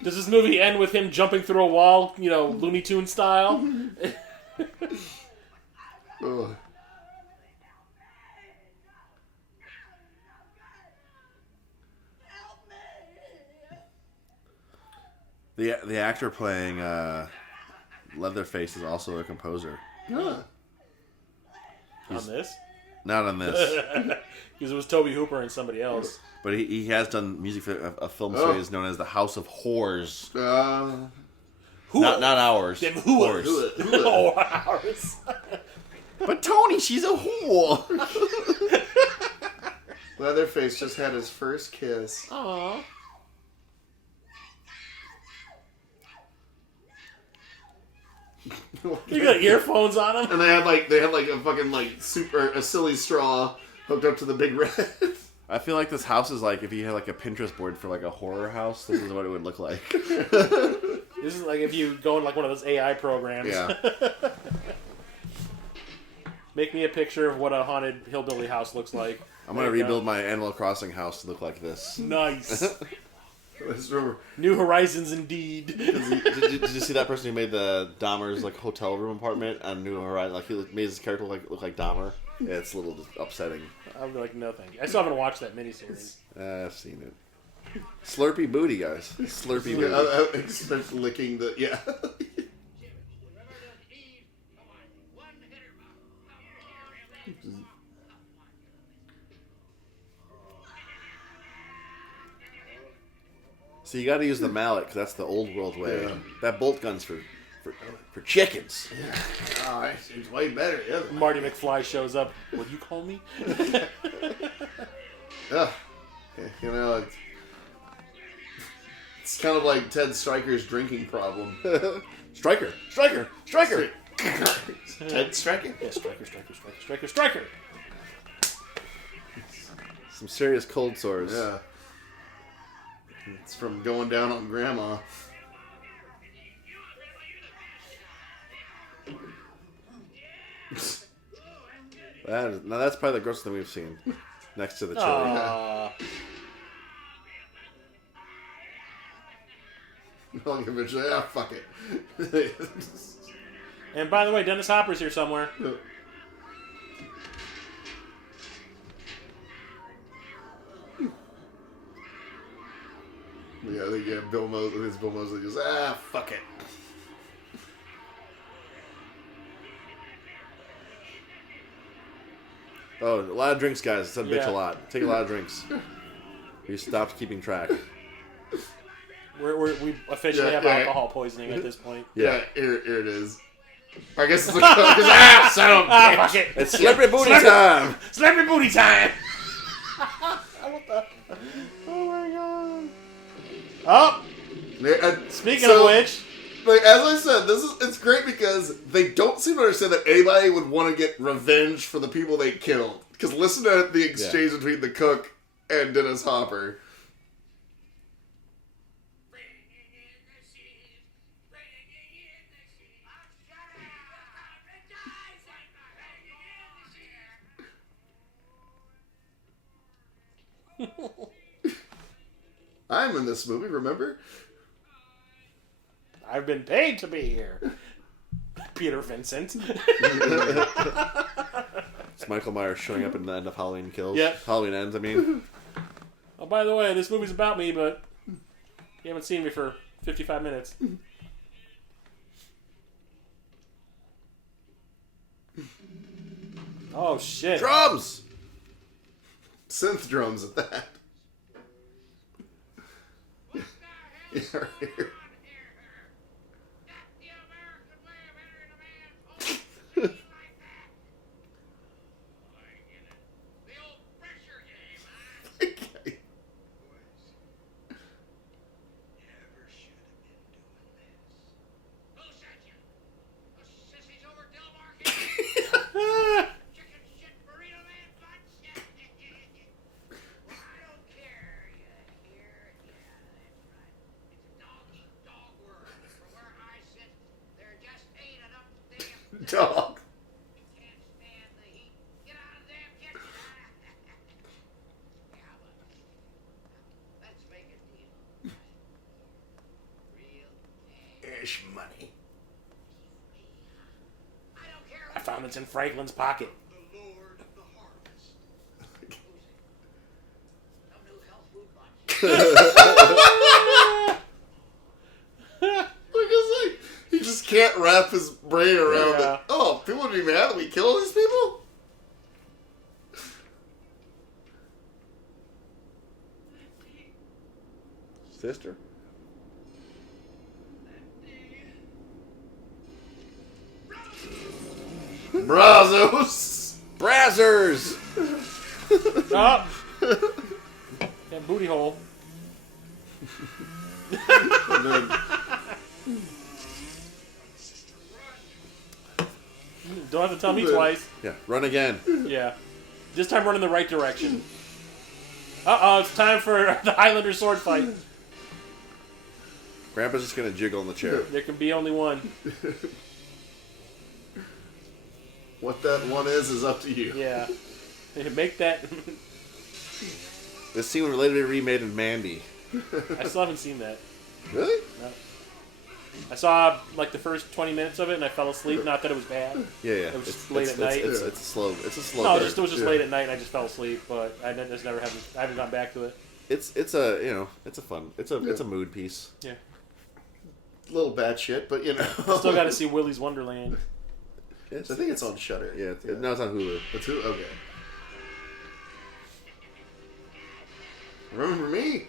Does this movie end with him jumping through a wall, Looney Tunes style? Ugh. The actor playing Leatherface is also a composer. Yeah. On this? Not on this, Because it was Tobe Hooper and somebody else. but he has done music for a film series known as The House of Whores. Not ours. Then who? Whores. Oh, ours. But Tony, she's a whore. Leatherface just had his first kiss. Aww. You got earphones on him? And they had a fucking a silly straw hooked up to the big red. I feel like this house is like if you had like a Pinterest board for like a horror house. This is what it would look like. This is like if you go in like one of those AI programs. Yeah. Make me a picture of what a haunted hillbilly house looks like. I'm gonna rebuild my Animal Crossing house to look like this. Nice. Let's remember. New horizons indeed. Did you see that person who made the Dahmer's like hotel room apartment on New Horizon? Like he made his character look like Dahmer. Yeah, it's a little upsetting. I'll be like, no, thank you. I still haven't watched that miniseries. I've seen it. Slurpy booty, guys. Slurpy booty. I expect licking the So you got to use the mallet because that's the old world way. Yeah. That bolt gun's for chickens. Oh, it's way better. Yeah. Marty McFly shows up. What do you call me? Yeah. It's kind of like Ted Stryker's drinking problem. Striker. Ted Stryker? Yeah, Striker. Some serious cold sores. Yeah. It's from going down on Grandma. Now that's probably the grossest thing we've seen. Next to the chili. I'll eventually, fuck it. And by the way, Dennis Hopper's here somewhere. Yeah, I think Bill Moseley just fuck it. Oh, a lot of drinks, guys. I said bitch Yeah. a lot. Take a lot of drinks. We stopped keeping track. We officially have alcohol poisoning at this point. Yeah, here it is. I guess it's because son of a bitch. Fuck it. It's slippery booty time. Slippery booty time. Oh my god. Oh, Yeah, speaking of which, like as I said, it's great because they don't seem to understand that anybody would want to get revenge for the people they killed. Because listen to the exchange between the cook and Dennis Hopper. I'm in this movie, remember? I've been paid to be here. Peter Vincent. It's Michael Myers showing up in the end of Halloween Kills. Yep. Halloween Ends, I mean. Oh, by the way, this movie's about me, but you haven't seen me for 55 minutes. Oh, shit. Drums! Synth drums at that. Yeah, right here. Irish money. I don't care. I found it's in Franklin's pocket. The Lord of the Harvest. No new health food lunch. Because like, he just can't wrap his brain around Yeah. it. Oh, people would be mad that we kill these people? Sister? Brazos! Brazzers! Oh! That booty hole. And then, Don't have to tell me twice. Yeah, run again. Yeah. This time run in the right direction. Uh-oh, it's time for the Highlander sword fight. Grandpa's just gonna jiggle in the chair. There can be only one. what that one is up to you. Yeah. Make that... This scene was later remade in Mandy. I still haven't seen that. Really? No. I saw like the first 20 minutes of it and I fell asleep. Not that it was bad. Yeah, yeah. It was late at night. It's a slow. It's a slow. No, burn. it was just Yeah. late at night and I just fell asleep. But I just never haven't. I haven't gone back to it. It's a fun. It's a mood piece. Yeah. A little bad shit, but you know. Still got to see Willy's Wonderland. I think it's on Shudder. Yeah, no, it's on Hulu. It's who? Okay. Remember me?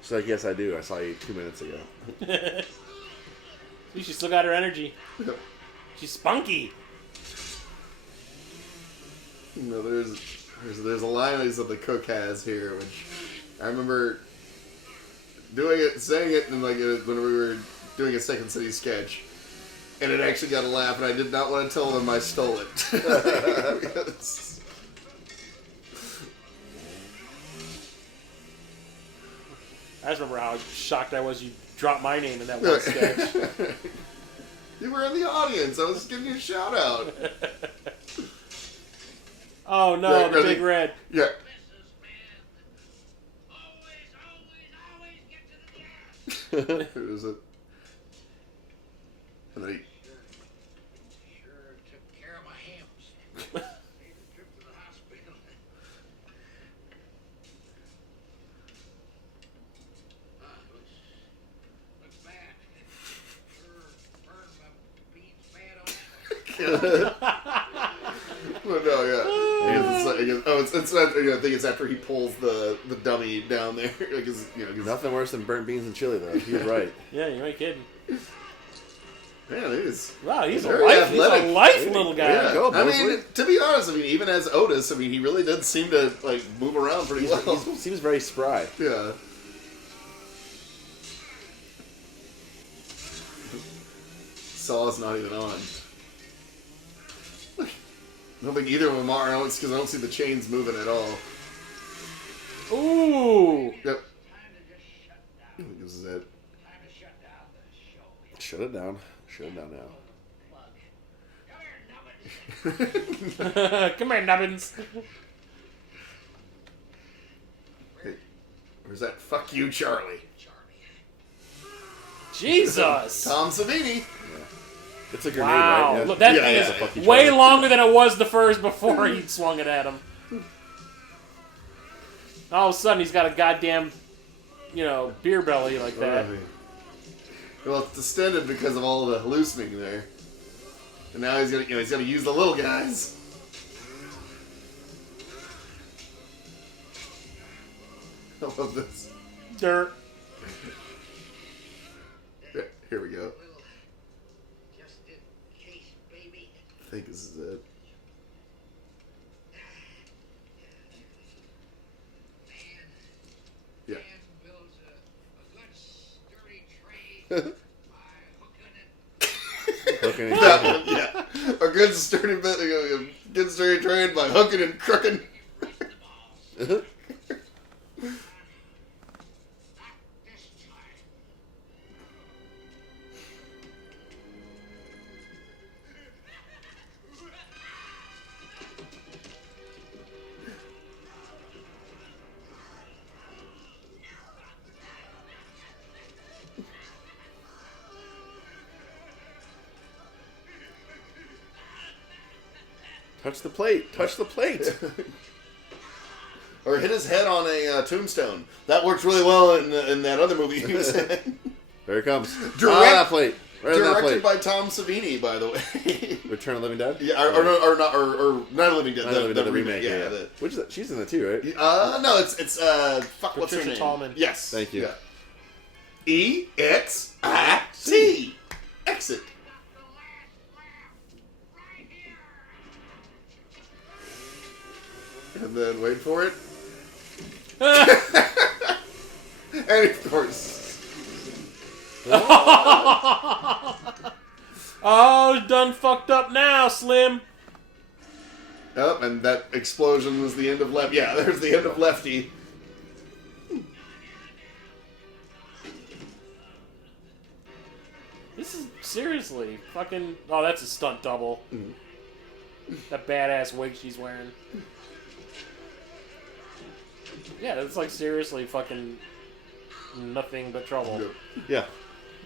She's like, yes, I do. I saw you 2 minutes ago. She still got her energy. She's spunky. You know, there's a line that the cook has here, which I remember saying it, and like when we were doing a Second City sketch, and it actually got a laugh, and I did not want to tell them I stole it. Because- I just remember how shocked I was you dropped my name in that one sketch. You were in the audience. I was just giving you a shout out. Oh no, Yeah, the really? big red. Yeah. Always get to the gas. Who is it? And then Sure took care of my hams. Made a trip to the hospital. Looks bad. Sure burned my beans bad on it. well, no, yeah. It's not, I think it's after he pulls the dummy down there. Because, Nothing worse than burnt beans and chili, though. You're right. Yeah, you ain't kidding. Man, it is. Wow, he's a very life. He's athletic. a life little guy. Yeah. go, I Moseley. mean, to be honest, even as Otis, he really did seem to like move around pretty well. He seems very spry. Yeah. Saw's not even on. I don't think either of them are. It's because I don't see the chains moving at all. Ooh. Yep. Time to just shut down. This is it. Time to shut down the show. Shut it down. Shut it down now. Plug. Come here, Nubbins. Come here, Nubbins. Hey, where's that fuck you, Charlie? Charlie. Jesus. Tom Savini. It's a grenade, Wow. right? Yeah. Look, that Yeah, thing yeah, is fuck you, way Charlie. longer than it was the first before he swung it at him. All of a sudden, he's got a goddamn, beer belly like that. Well, it's distended because of all the hallucinating there. And now he's gonna use the little guys. I love this. Dirt. Yeah, here we go. Just in case, baby. I think this is it. Yeah. Man builds a good sturdy trade by hooking it. Hooking it. That one, yeah. A good sturdy trade by hooking and crooking. Not this time. Touch the plate. Touch the plate. Or hit his head on a tombstone. That worked really well in that other movie he was in. There it comes. That plate. Right on that Directed plate. by Tom Savini, by the way. Return of the Living Dead? Yeah, or not Living Dead. The remake. Yeah. Which is that? She's in it too, right? No, it's fuck. What's her Patricia name? Tallman. Yes. Thank you. Yeah. EXIT. Exit. And then wait for it. And of course. Oh, done fucked up now, Slim. Oh, and that explosion was the end of Lefty. Yeah, there's the end of Lefty. This is seriously fucking. Oh, that's a stunt double. That badass wig she's wearing. Yeah, it's like seriously fucking nothing but trouble. Yeah.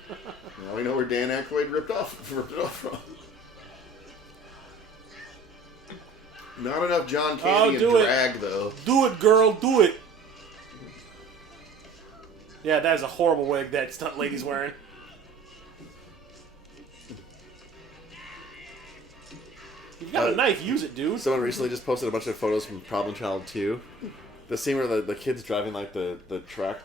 Now we know where Dan Aykroyd ripped it off from. Not enough John Candy and drag, though. Do it, girl, do it. Yeah, that is a horrible wig that stunt lady's wearing. You've got a knife, use it, dude. Someone recently just posted a bunch of photos from Problem Child 2. The scene where the kid's driving like the truck.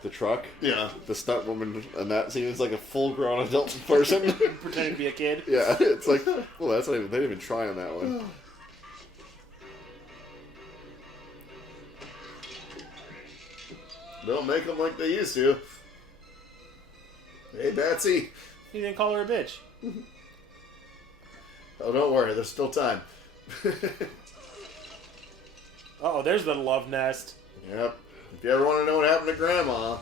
Yeah. The stunt woman in that scene is like a full-grown adult person. Pretending to be a kid. Yeah, it's like, well, that's not even, they didn't even try on that one. Don't make them like they used to. Hey, Batsy. He didn't call her a bitch. Oh, don't worry. There's still time. Uh-oh, there's the love nest. Yep. If you ever want to know what happened to Grandma.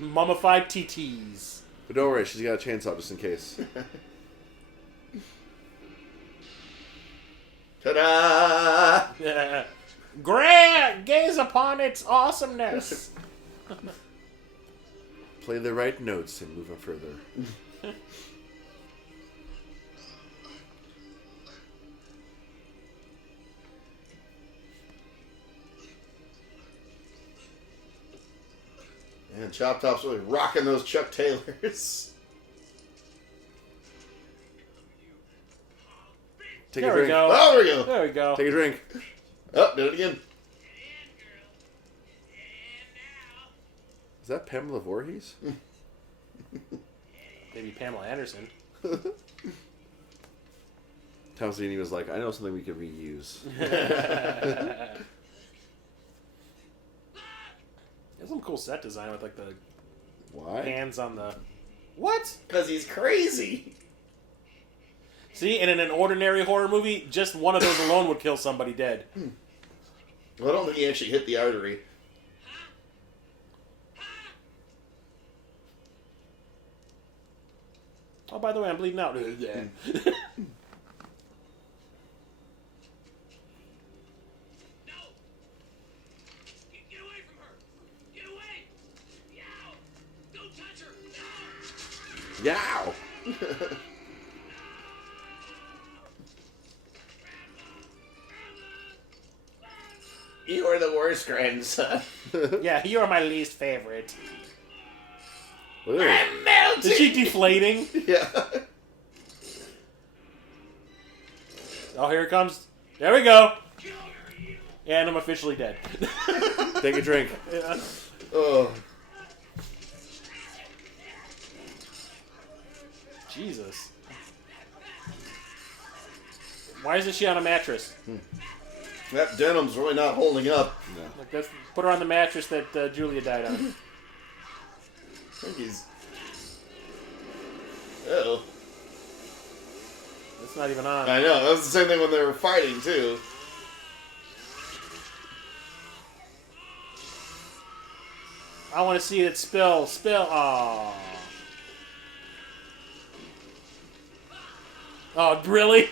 Mummified TTs. But don't worry, she's got a chainsaw just in case. Ta-da! Gaze upon its awesomeness. Play the right notes and move on further. And Chop Top's really rocking those Chuck Taylors. Take There a we drink. go. Oh, there we go. There we go. Take a drink. Oh, did it again. Is that Pamela Voorhees? Maybe Pamela Anderson. Tom Savini was like, I know something we could reuse. There's some cool set design with like the Why? hands on the... What? Because he's crazy. See, and in an ordinary horror movie, just one of those alone would kill somebody dead. Well, I don't think he actually hit the artery. Oh, by the way, I'm bleeding out. Get away from her! Get away! Yow! Don't touch her! No! Yow! You are the worst grandson. Yeah, you are my least favorite. Ew. Is she deflating? Yeah. Oh, here it comes. There we go. And I'm officially dead. Take a drink. Yeah. Oh. Jesus. Why isn't she on a mattress? That denim's really not holding up. Like that's, put her on the mattress that Julia died on. I think he's... Uh-oh. It's not even on. I know. That was the same thing when they were fighting, too. I want to see it spill. Spill. Oh. Oh, really?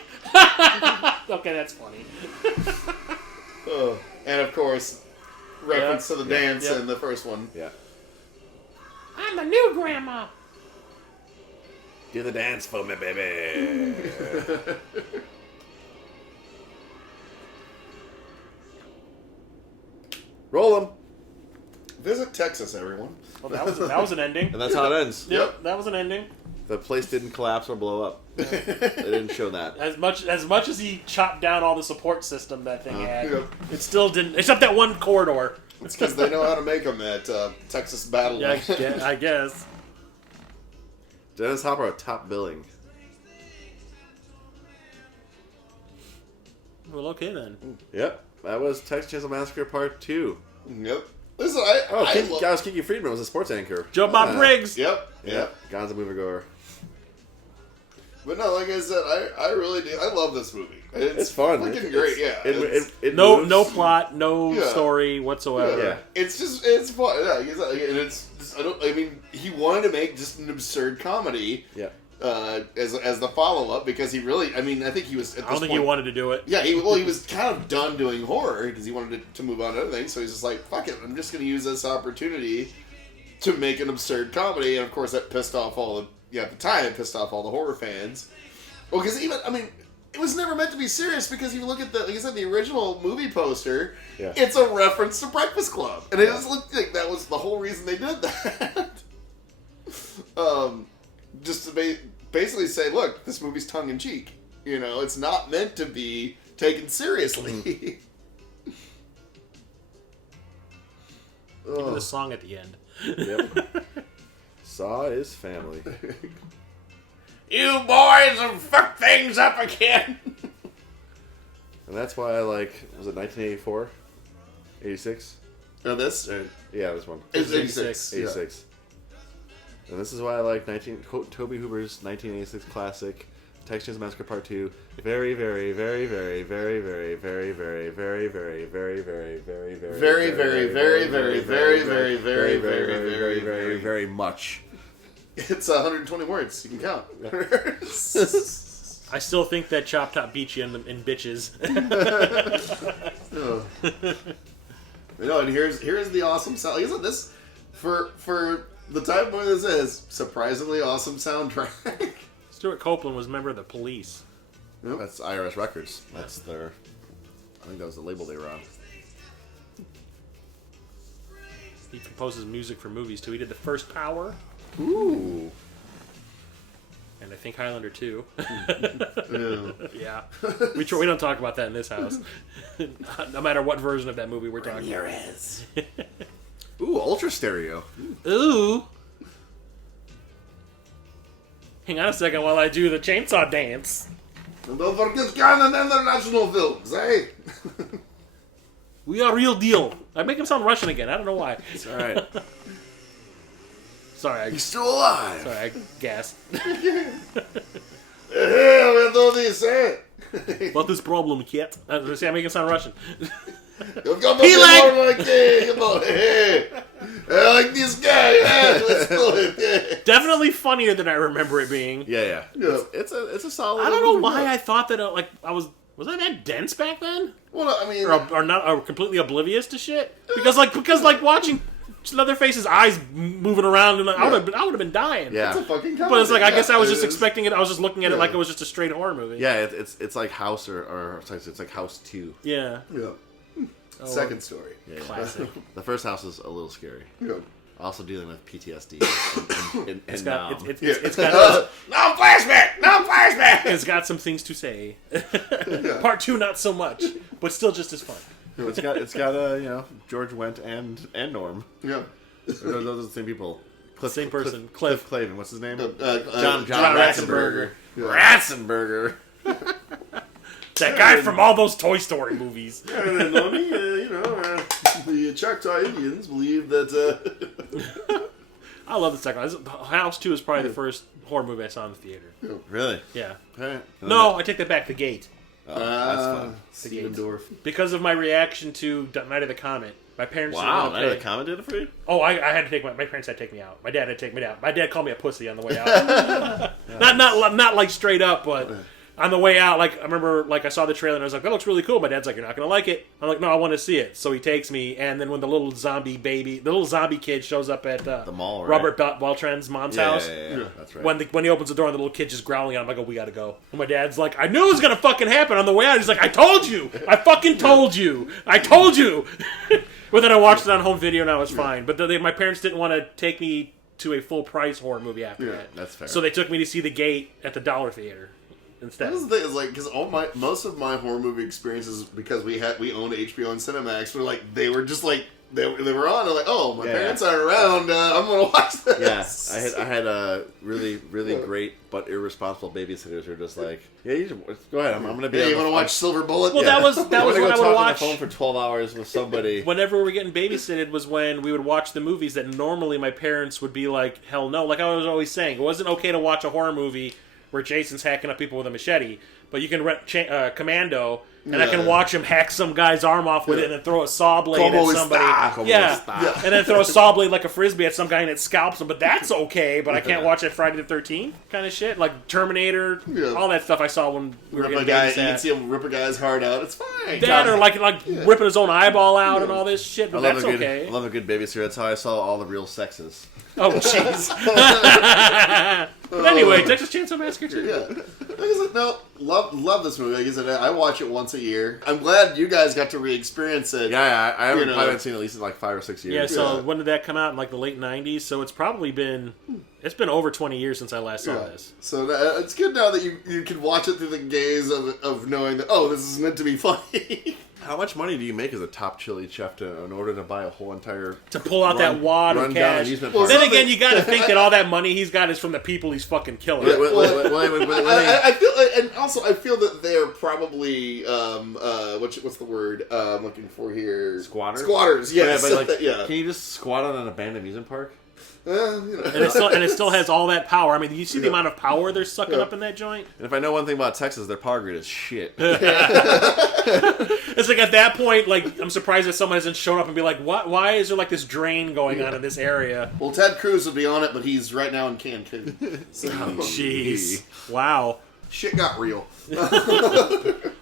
Okay, that's funny. Oh. And, of course, reference to the dance Yep. in the first one. Yeah. I'm the new grandma. Do the dance for me, baby. Roll them. Visit Texas, everyone. Well, that was an ending. And that's how it ends. Yep, that was an ending. The place didn't collapse or blow up. They didn't show that. As much as he chopped down all the support system that thing had, Yep. it still didn't. Except that one corridor. It's because they know how to make them at Texas Battle. Yeah, I guess. Dennis Hopper top billing. Well, okay then. Yep. That was Texas Chainsaw Massacre Part 2. Yep. Listen, I love... Kiki Friedman was a sports anchor. Joe Bob Briggs. Yep. Yep. Gon's a moviegoer. But no, like I said, I really do. I love this movie. It's fun. Fucking great, yeah. It No moves. no plot, no Yeah. story whatsoever. Yeah. It's fun. Yeah, and it's just, I mean, he wanted to make just an absurd comedy. Yeah. As the follow up because he really, I mean, I think he was. At this I don't think point, he wanted to do it. Yeah, he was kind of done doing horror because he wanted to move on to other things. So he's just like, fuck it, I'm just going to use this opportunity to make an absurd comedy, and of course that pissed off all the at the time it pissed off all the horror fans. Well, because even I mean, it was never meant to be serious because if you look at like I said, the original movie poster, Yeah. it's a reference to Breakfast Club, and it just looked like that was the whole reason they did that. Just to basically say, look, this movie's tongue in cheek. You know, it's not meant to be taken seriously. Even the song at the end. Yep. Saw is family. You boys have fucked things up again. And that's why I like, was it 1984? 86? Now this? Yeah, this one. It's 86. 86. And this is why I like Toby Hooper's 1986 classic, Texas Chainsaw Massacre Part 2. Very, very, very, very, very, very, very, very, very, very, very, very, very, very, Very, very, very, very, very, very, very, very, very, very much. It's 120 words. You can count. I still think that Chop Top beat you in bitches. You know, and here's the awesome sound. Like I said, this for the type of movie this is, surprisingly awesome soundtrack. Stuart Copeland was a member of the Police. Yep. That's IRS Records. That's their. I think that was the label they were on. He composes music for movies too. He did the first Power, Ooh. and I think Highlander 2. Yeah. Yeah, we don't talk about that in this house. No matter what version of that movie we're talking about. Ooh, Ultra Stereo. Ooh. Hang on a second while I do the chainsaw dance. And don't forget Canon International Films, eh? We are real deal. I make him sound Russian again. I don't know why. It's alright. Sorry, He's still alive. I gasped. Hey, we do this, eh? What is problem, kid? See, I make him sound Russian. You've got to be more like, hey, come on, hey. I like this guy, eh? Let's do it, yeah. Definitely funnier than I remember it being. Yeah. Yeah. It's a solid. I don't know why I thought that was I that dense back then, Well, I mean, or not, or completely oblivious to shit. Because watching Leatherface's eyes moving around, and I would have been dying. Yeah. it's a fucking comedy. But it's like I guess I was it just is. expecting it. I was just looking at it Yeah. like it was just a straight horror movie. Yeah, it's like House or it's like House 2. Yeah. Yeah. Second story. Yeah. Classic. The first house is a little scary. Yeah. Also dealing with PTSD and It's Nom. got it's No got flashback! No flashback! it's got some things to say. Part 2 not so much, but still just as fun. It's got George Wendt and Norm. Yeah. Those are the same people. Same person. Cliff Clavin. What's his name? John Ratzenberger. Ratzenberger. That guy from all those Toy Story movies. And then, the Choctaw Indians believe that. I love the second one. House 2 is probably the first horror movie I saw in the theater. Really? Yeah. Alright. No, I take that back. The Gate. Oh, that's fun. Siedendorf. Because of my reaction to Night of the Comet. My parents didn't Wow, want to that pay. a comment did it for you? Oh, I had to take my parents had to take me out. My dad had to take me out. My dad called me a pussy on the way out. Not like straight up, but on the way out, like I remember, like I saw the trailer and I was like, "That looks really cool." My dad's like, "You're not gonna like it." I'm like, "No, I want to see it." So he takes me, and then when the little zombie kid shows up at the mall, right? Robert Beltran's mom's house, Yeah, that's right. When he opens the door and the little kid just growling at him, I go, "We gotta go." And my dad's like, "I knew it was gonna fucking happen." On the way out, he's like, "I told you, I fucking told you, I told you." But then I watched it on home video and I was fine. But my parents didn't want to take me to a full price horror movie after that. That's fair. So they took me to see The Gate at the Dollar Theater instead. That's the thing is like because most of my horror movie experiences because we owned HBO and Cinemax were like they were just like they were on. I'm like, oh, my parents aren't around. I'm gonna watch this. Yeah, I had a really great but irresponsible babysitters who were just like, yeah, you just go ahead. I'm gonna be. Yeah, you want to watch Silver Bullet? Well, that was when I would watch on the phone for 12 hours with somebody. Whenever we were getting babysitted was when we would watch the movies that normally my parents would be like, hell no. Like I was always saying, it wasn't okay to watch a horror movie where Jason's hacking up people with a machete, but you can rent Commando. And I can watch him hack some guy's arm off with it and then throw a saw blade at somebody. And then throw a saw blade like a frisbee at some guy and it scalps him. But that's okay. But I can't watch that Friday the 13th kind of shit. Like Terminator, all that stuff I saw when we were getting babysat. You can see him rip a guy's heart out. It's fine. That or like ripping his own eyeball out and all this shit. But that's okay. I love a good babysitter. That's how I saw all the real sexes. Oh, jeez. But anyway, Texas Chainsaw Massacre 2. Yeah. Like I said, no, love this movie. Like I said, I watch it once a year. I'm glad you guys got to re-experience it. Yeah, I haven't seen it at least in like 5 or 6 years. Yeah, so when did that come out? In like the late 90s? So it's probably been... It's been over 20 years since I last saw this. So it's good now that you can watch it through the gaze of knowing that, oh, this is meant to be funny. How much money do you make as a top chili chef in order to buy a whole entire... To pull out that wad of cash. Well, then again, you got to think that all that money he's got is from the people he's fucking killing. I feel, and also I feel that they're probably what's the word I'm looking for here? Squatters. Yes. Yeah, but can you just squat on an abandoned amusement park? And it still has all that power. I mean, you see the amount of power they're sucking up in that joint? And if I know one thing about Texas, their power grid is shit. It's like at that point, like I'm surprised that someone hasn't shown up and be like, "What? Why is there like this drain going on in this area?" Well, Ted Cruz would be on it, but he's right now in Cancun. So, jeez, wow. Shit got real.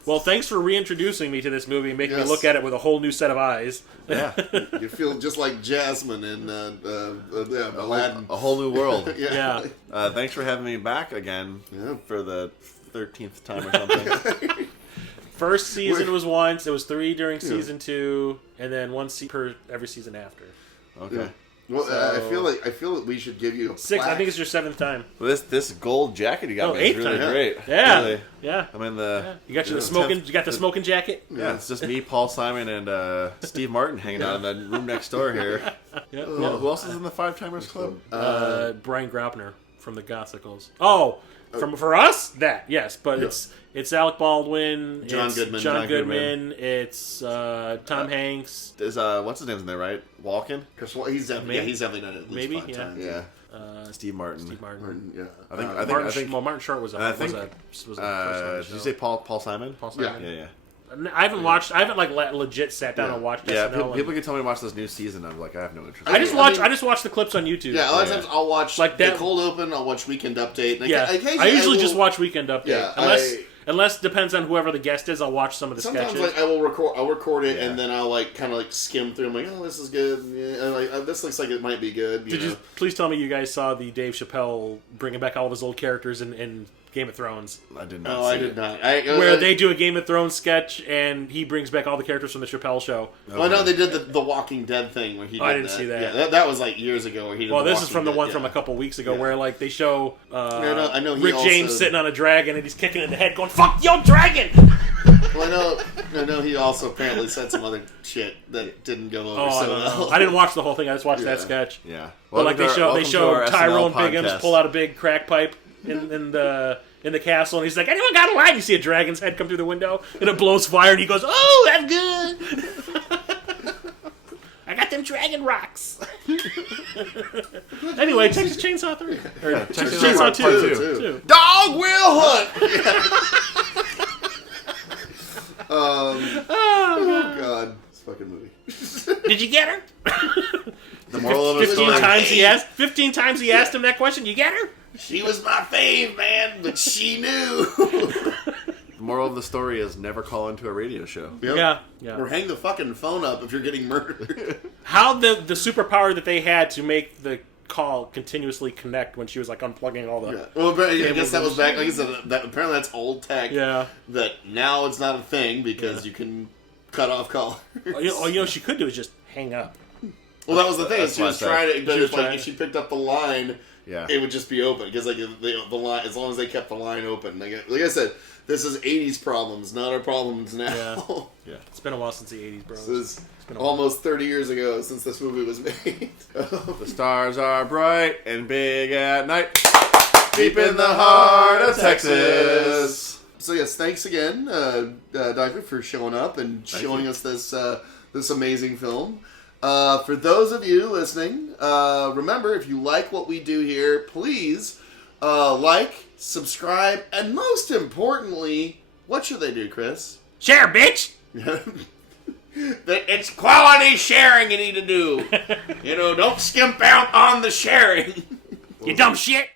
Well, thanks for reintroducing me to this movie and making me look at it with a whole new set of eyes. Yeah. You feel just like Jasmine in Aladdin. A whole new world. Yeah. Thanks for having me back again for the 13th time or something. First season was once. It was 3 during season 2, and then 1 per every season after. Okay. Yeah. Well, I feel that we should give you a 6. I think it's your 7th time. Well, this gold jacket you got me is really great. Yeah, really. yeah. I'm in the. You got the smoking. You got the smoking jacket. Yeah, it's just me, Paul Simon, and Steve Martin hanging out in the room next door here. Yeah. Who else is in the Five Timers Club? Brian Graupner from the Gothicals. Oh, for us, that yes, but it's Alec Baldwin, John Goodman, it's Tom Hanks. There's what's his name's in there, right? Walken. He's definitely done it at least 5 times. Yeah. Steve Martin. Yeah. I think Martin Short was. Did you say Paul Simon? Paul Simon. Yeah. I haven't like legit sat down and watched. Yeah, people can tell me to watch this new season. I'm like, I have no interest. I just watch the clips on YouTube. Yeah, a lot of times I'll watch like the cold open. I'll watch Weekend Update. I usually just watch Weekend Update. Yeah, unless depends on whoever the guest is. I'll watch some of the sketches. Sometimes I'll record it and then I'll kind of skim through. I'm like, oh, this is good. Yeah, and this looks like it might be good. Did you please tell me you guys saw the Dave Chappelle bringing back all of his old characters in Game of Thrones? I did not. No, I did not. Where they do a Game of Thrones sketch and he brings back all the characters from the Chappelle show. Well, I know they did the Walking Dead thing where he did I didn't see that. Yeah, that was years ago. Where he did this is from the one from a couple weeks ago where they show I know Rick James sitting on a dragon and he's kicking in the head going, "Fuck your dragon!" Well, I know he also apparently said some other shit that didn't go over so well. I didn't watch the whole thing. I just watched that sketch. Yeah. But they show Tyrone Biggums pull out a big crack pipe in the castle, and he's like, "Anyone got a light?" You see a dragon's head come through the window, and it blows fire, and he goes, "Oh, that's good. I got them dragon rocks." Anyway, Texas Chainsaw 3. Or Texas Chainsaw 2. Dog will hunt! Oh, God. This fucking movie. Did you get her? The moral of it is 15 times he asked him that question. You get her? She was my fave, man, but she knew. moral of the story is never call into a radio show. Yep. Yeah. Or hang the fucking phone up if you're getting murdered. How the superpower that they had to make the call continuously connect when she was like unplugging all the... Yeah. Well, but I guess that was back, like I said, apparently that's old tech. Yeah. That now it's not a thing because you can cut off callers. All you know she could do is just hang up. Well, that was the thing. That's She was what I trying said. to, but She was it's like trying- if she picked up the line, Yeah. it would just be open because like the line, as long as they kept the line open. Like I said, this is '80s problems, not our problems now. Yeah. Yeah. It's been a while since the 80s, bro. This is It's been a while. almost 30 years ago since this movie was made. The stars are bright and big at night, deep in the heart of Texas. So yes, thanks again, Deuchler, for showing up and showing us this this amazing film. For those of you listening, remember, if you like what we do here, please like, subscribe, and most importantly, what should they do, Chris? Share, bitch! It's quality sharing you need to do. Don't skimp out on the sharing. You dumb shit!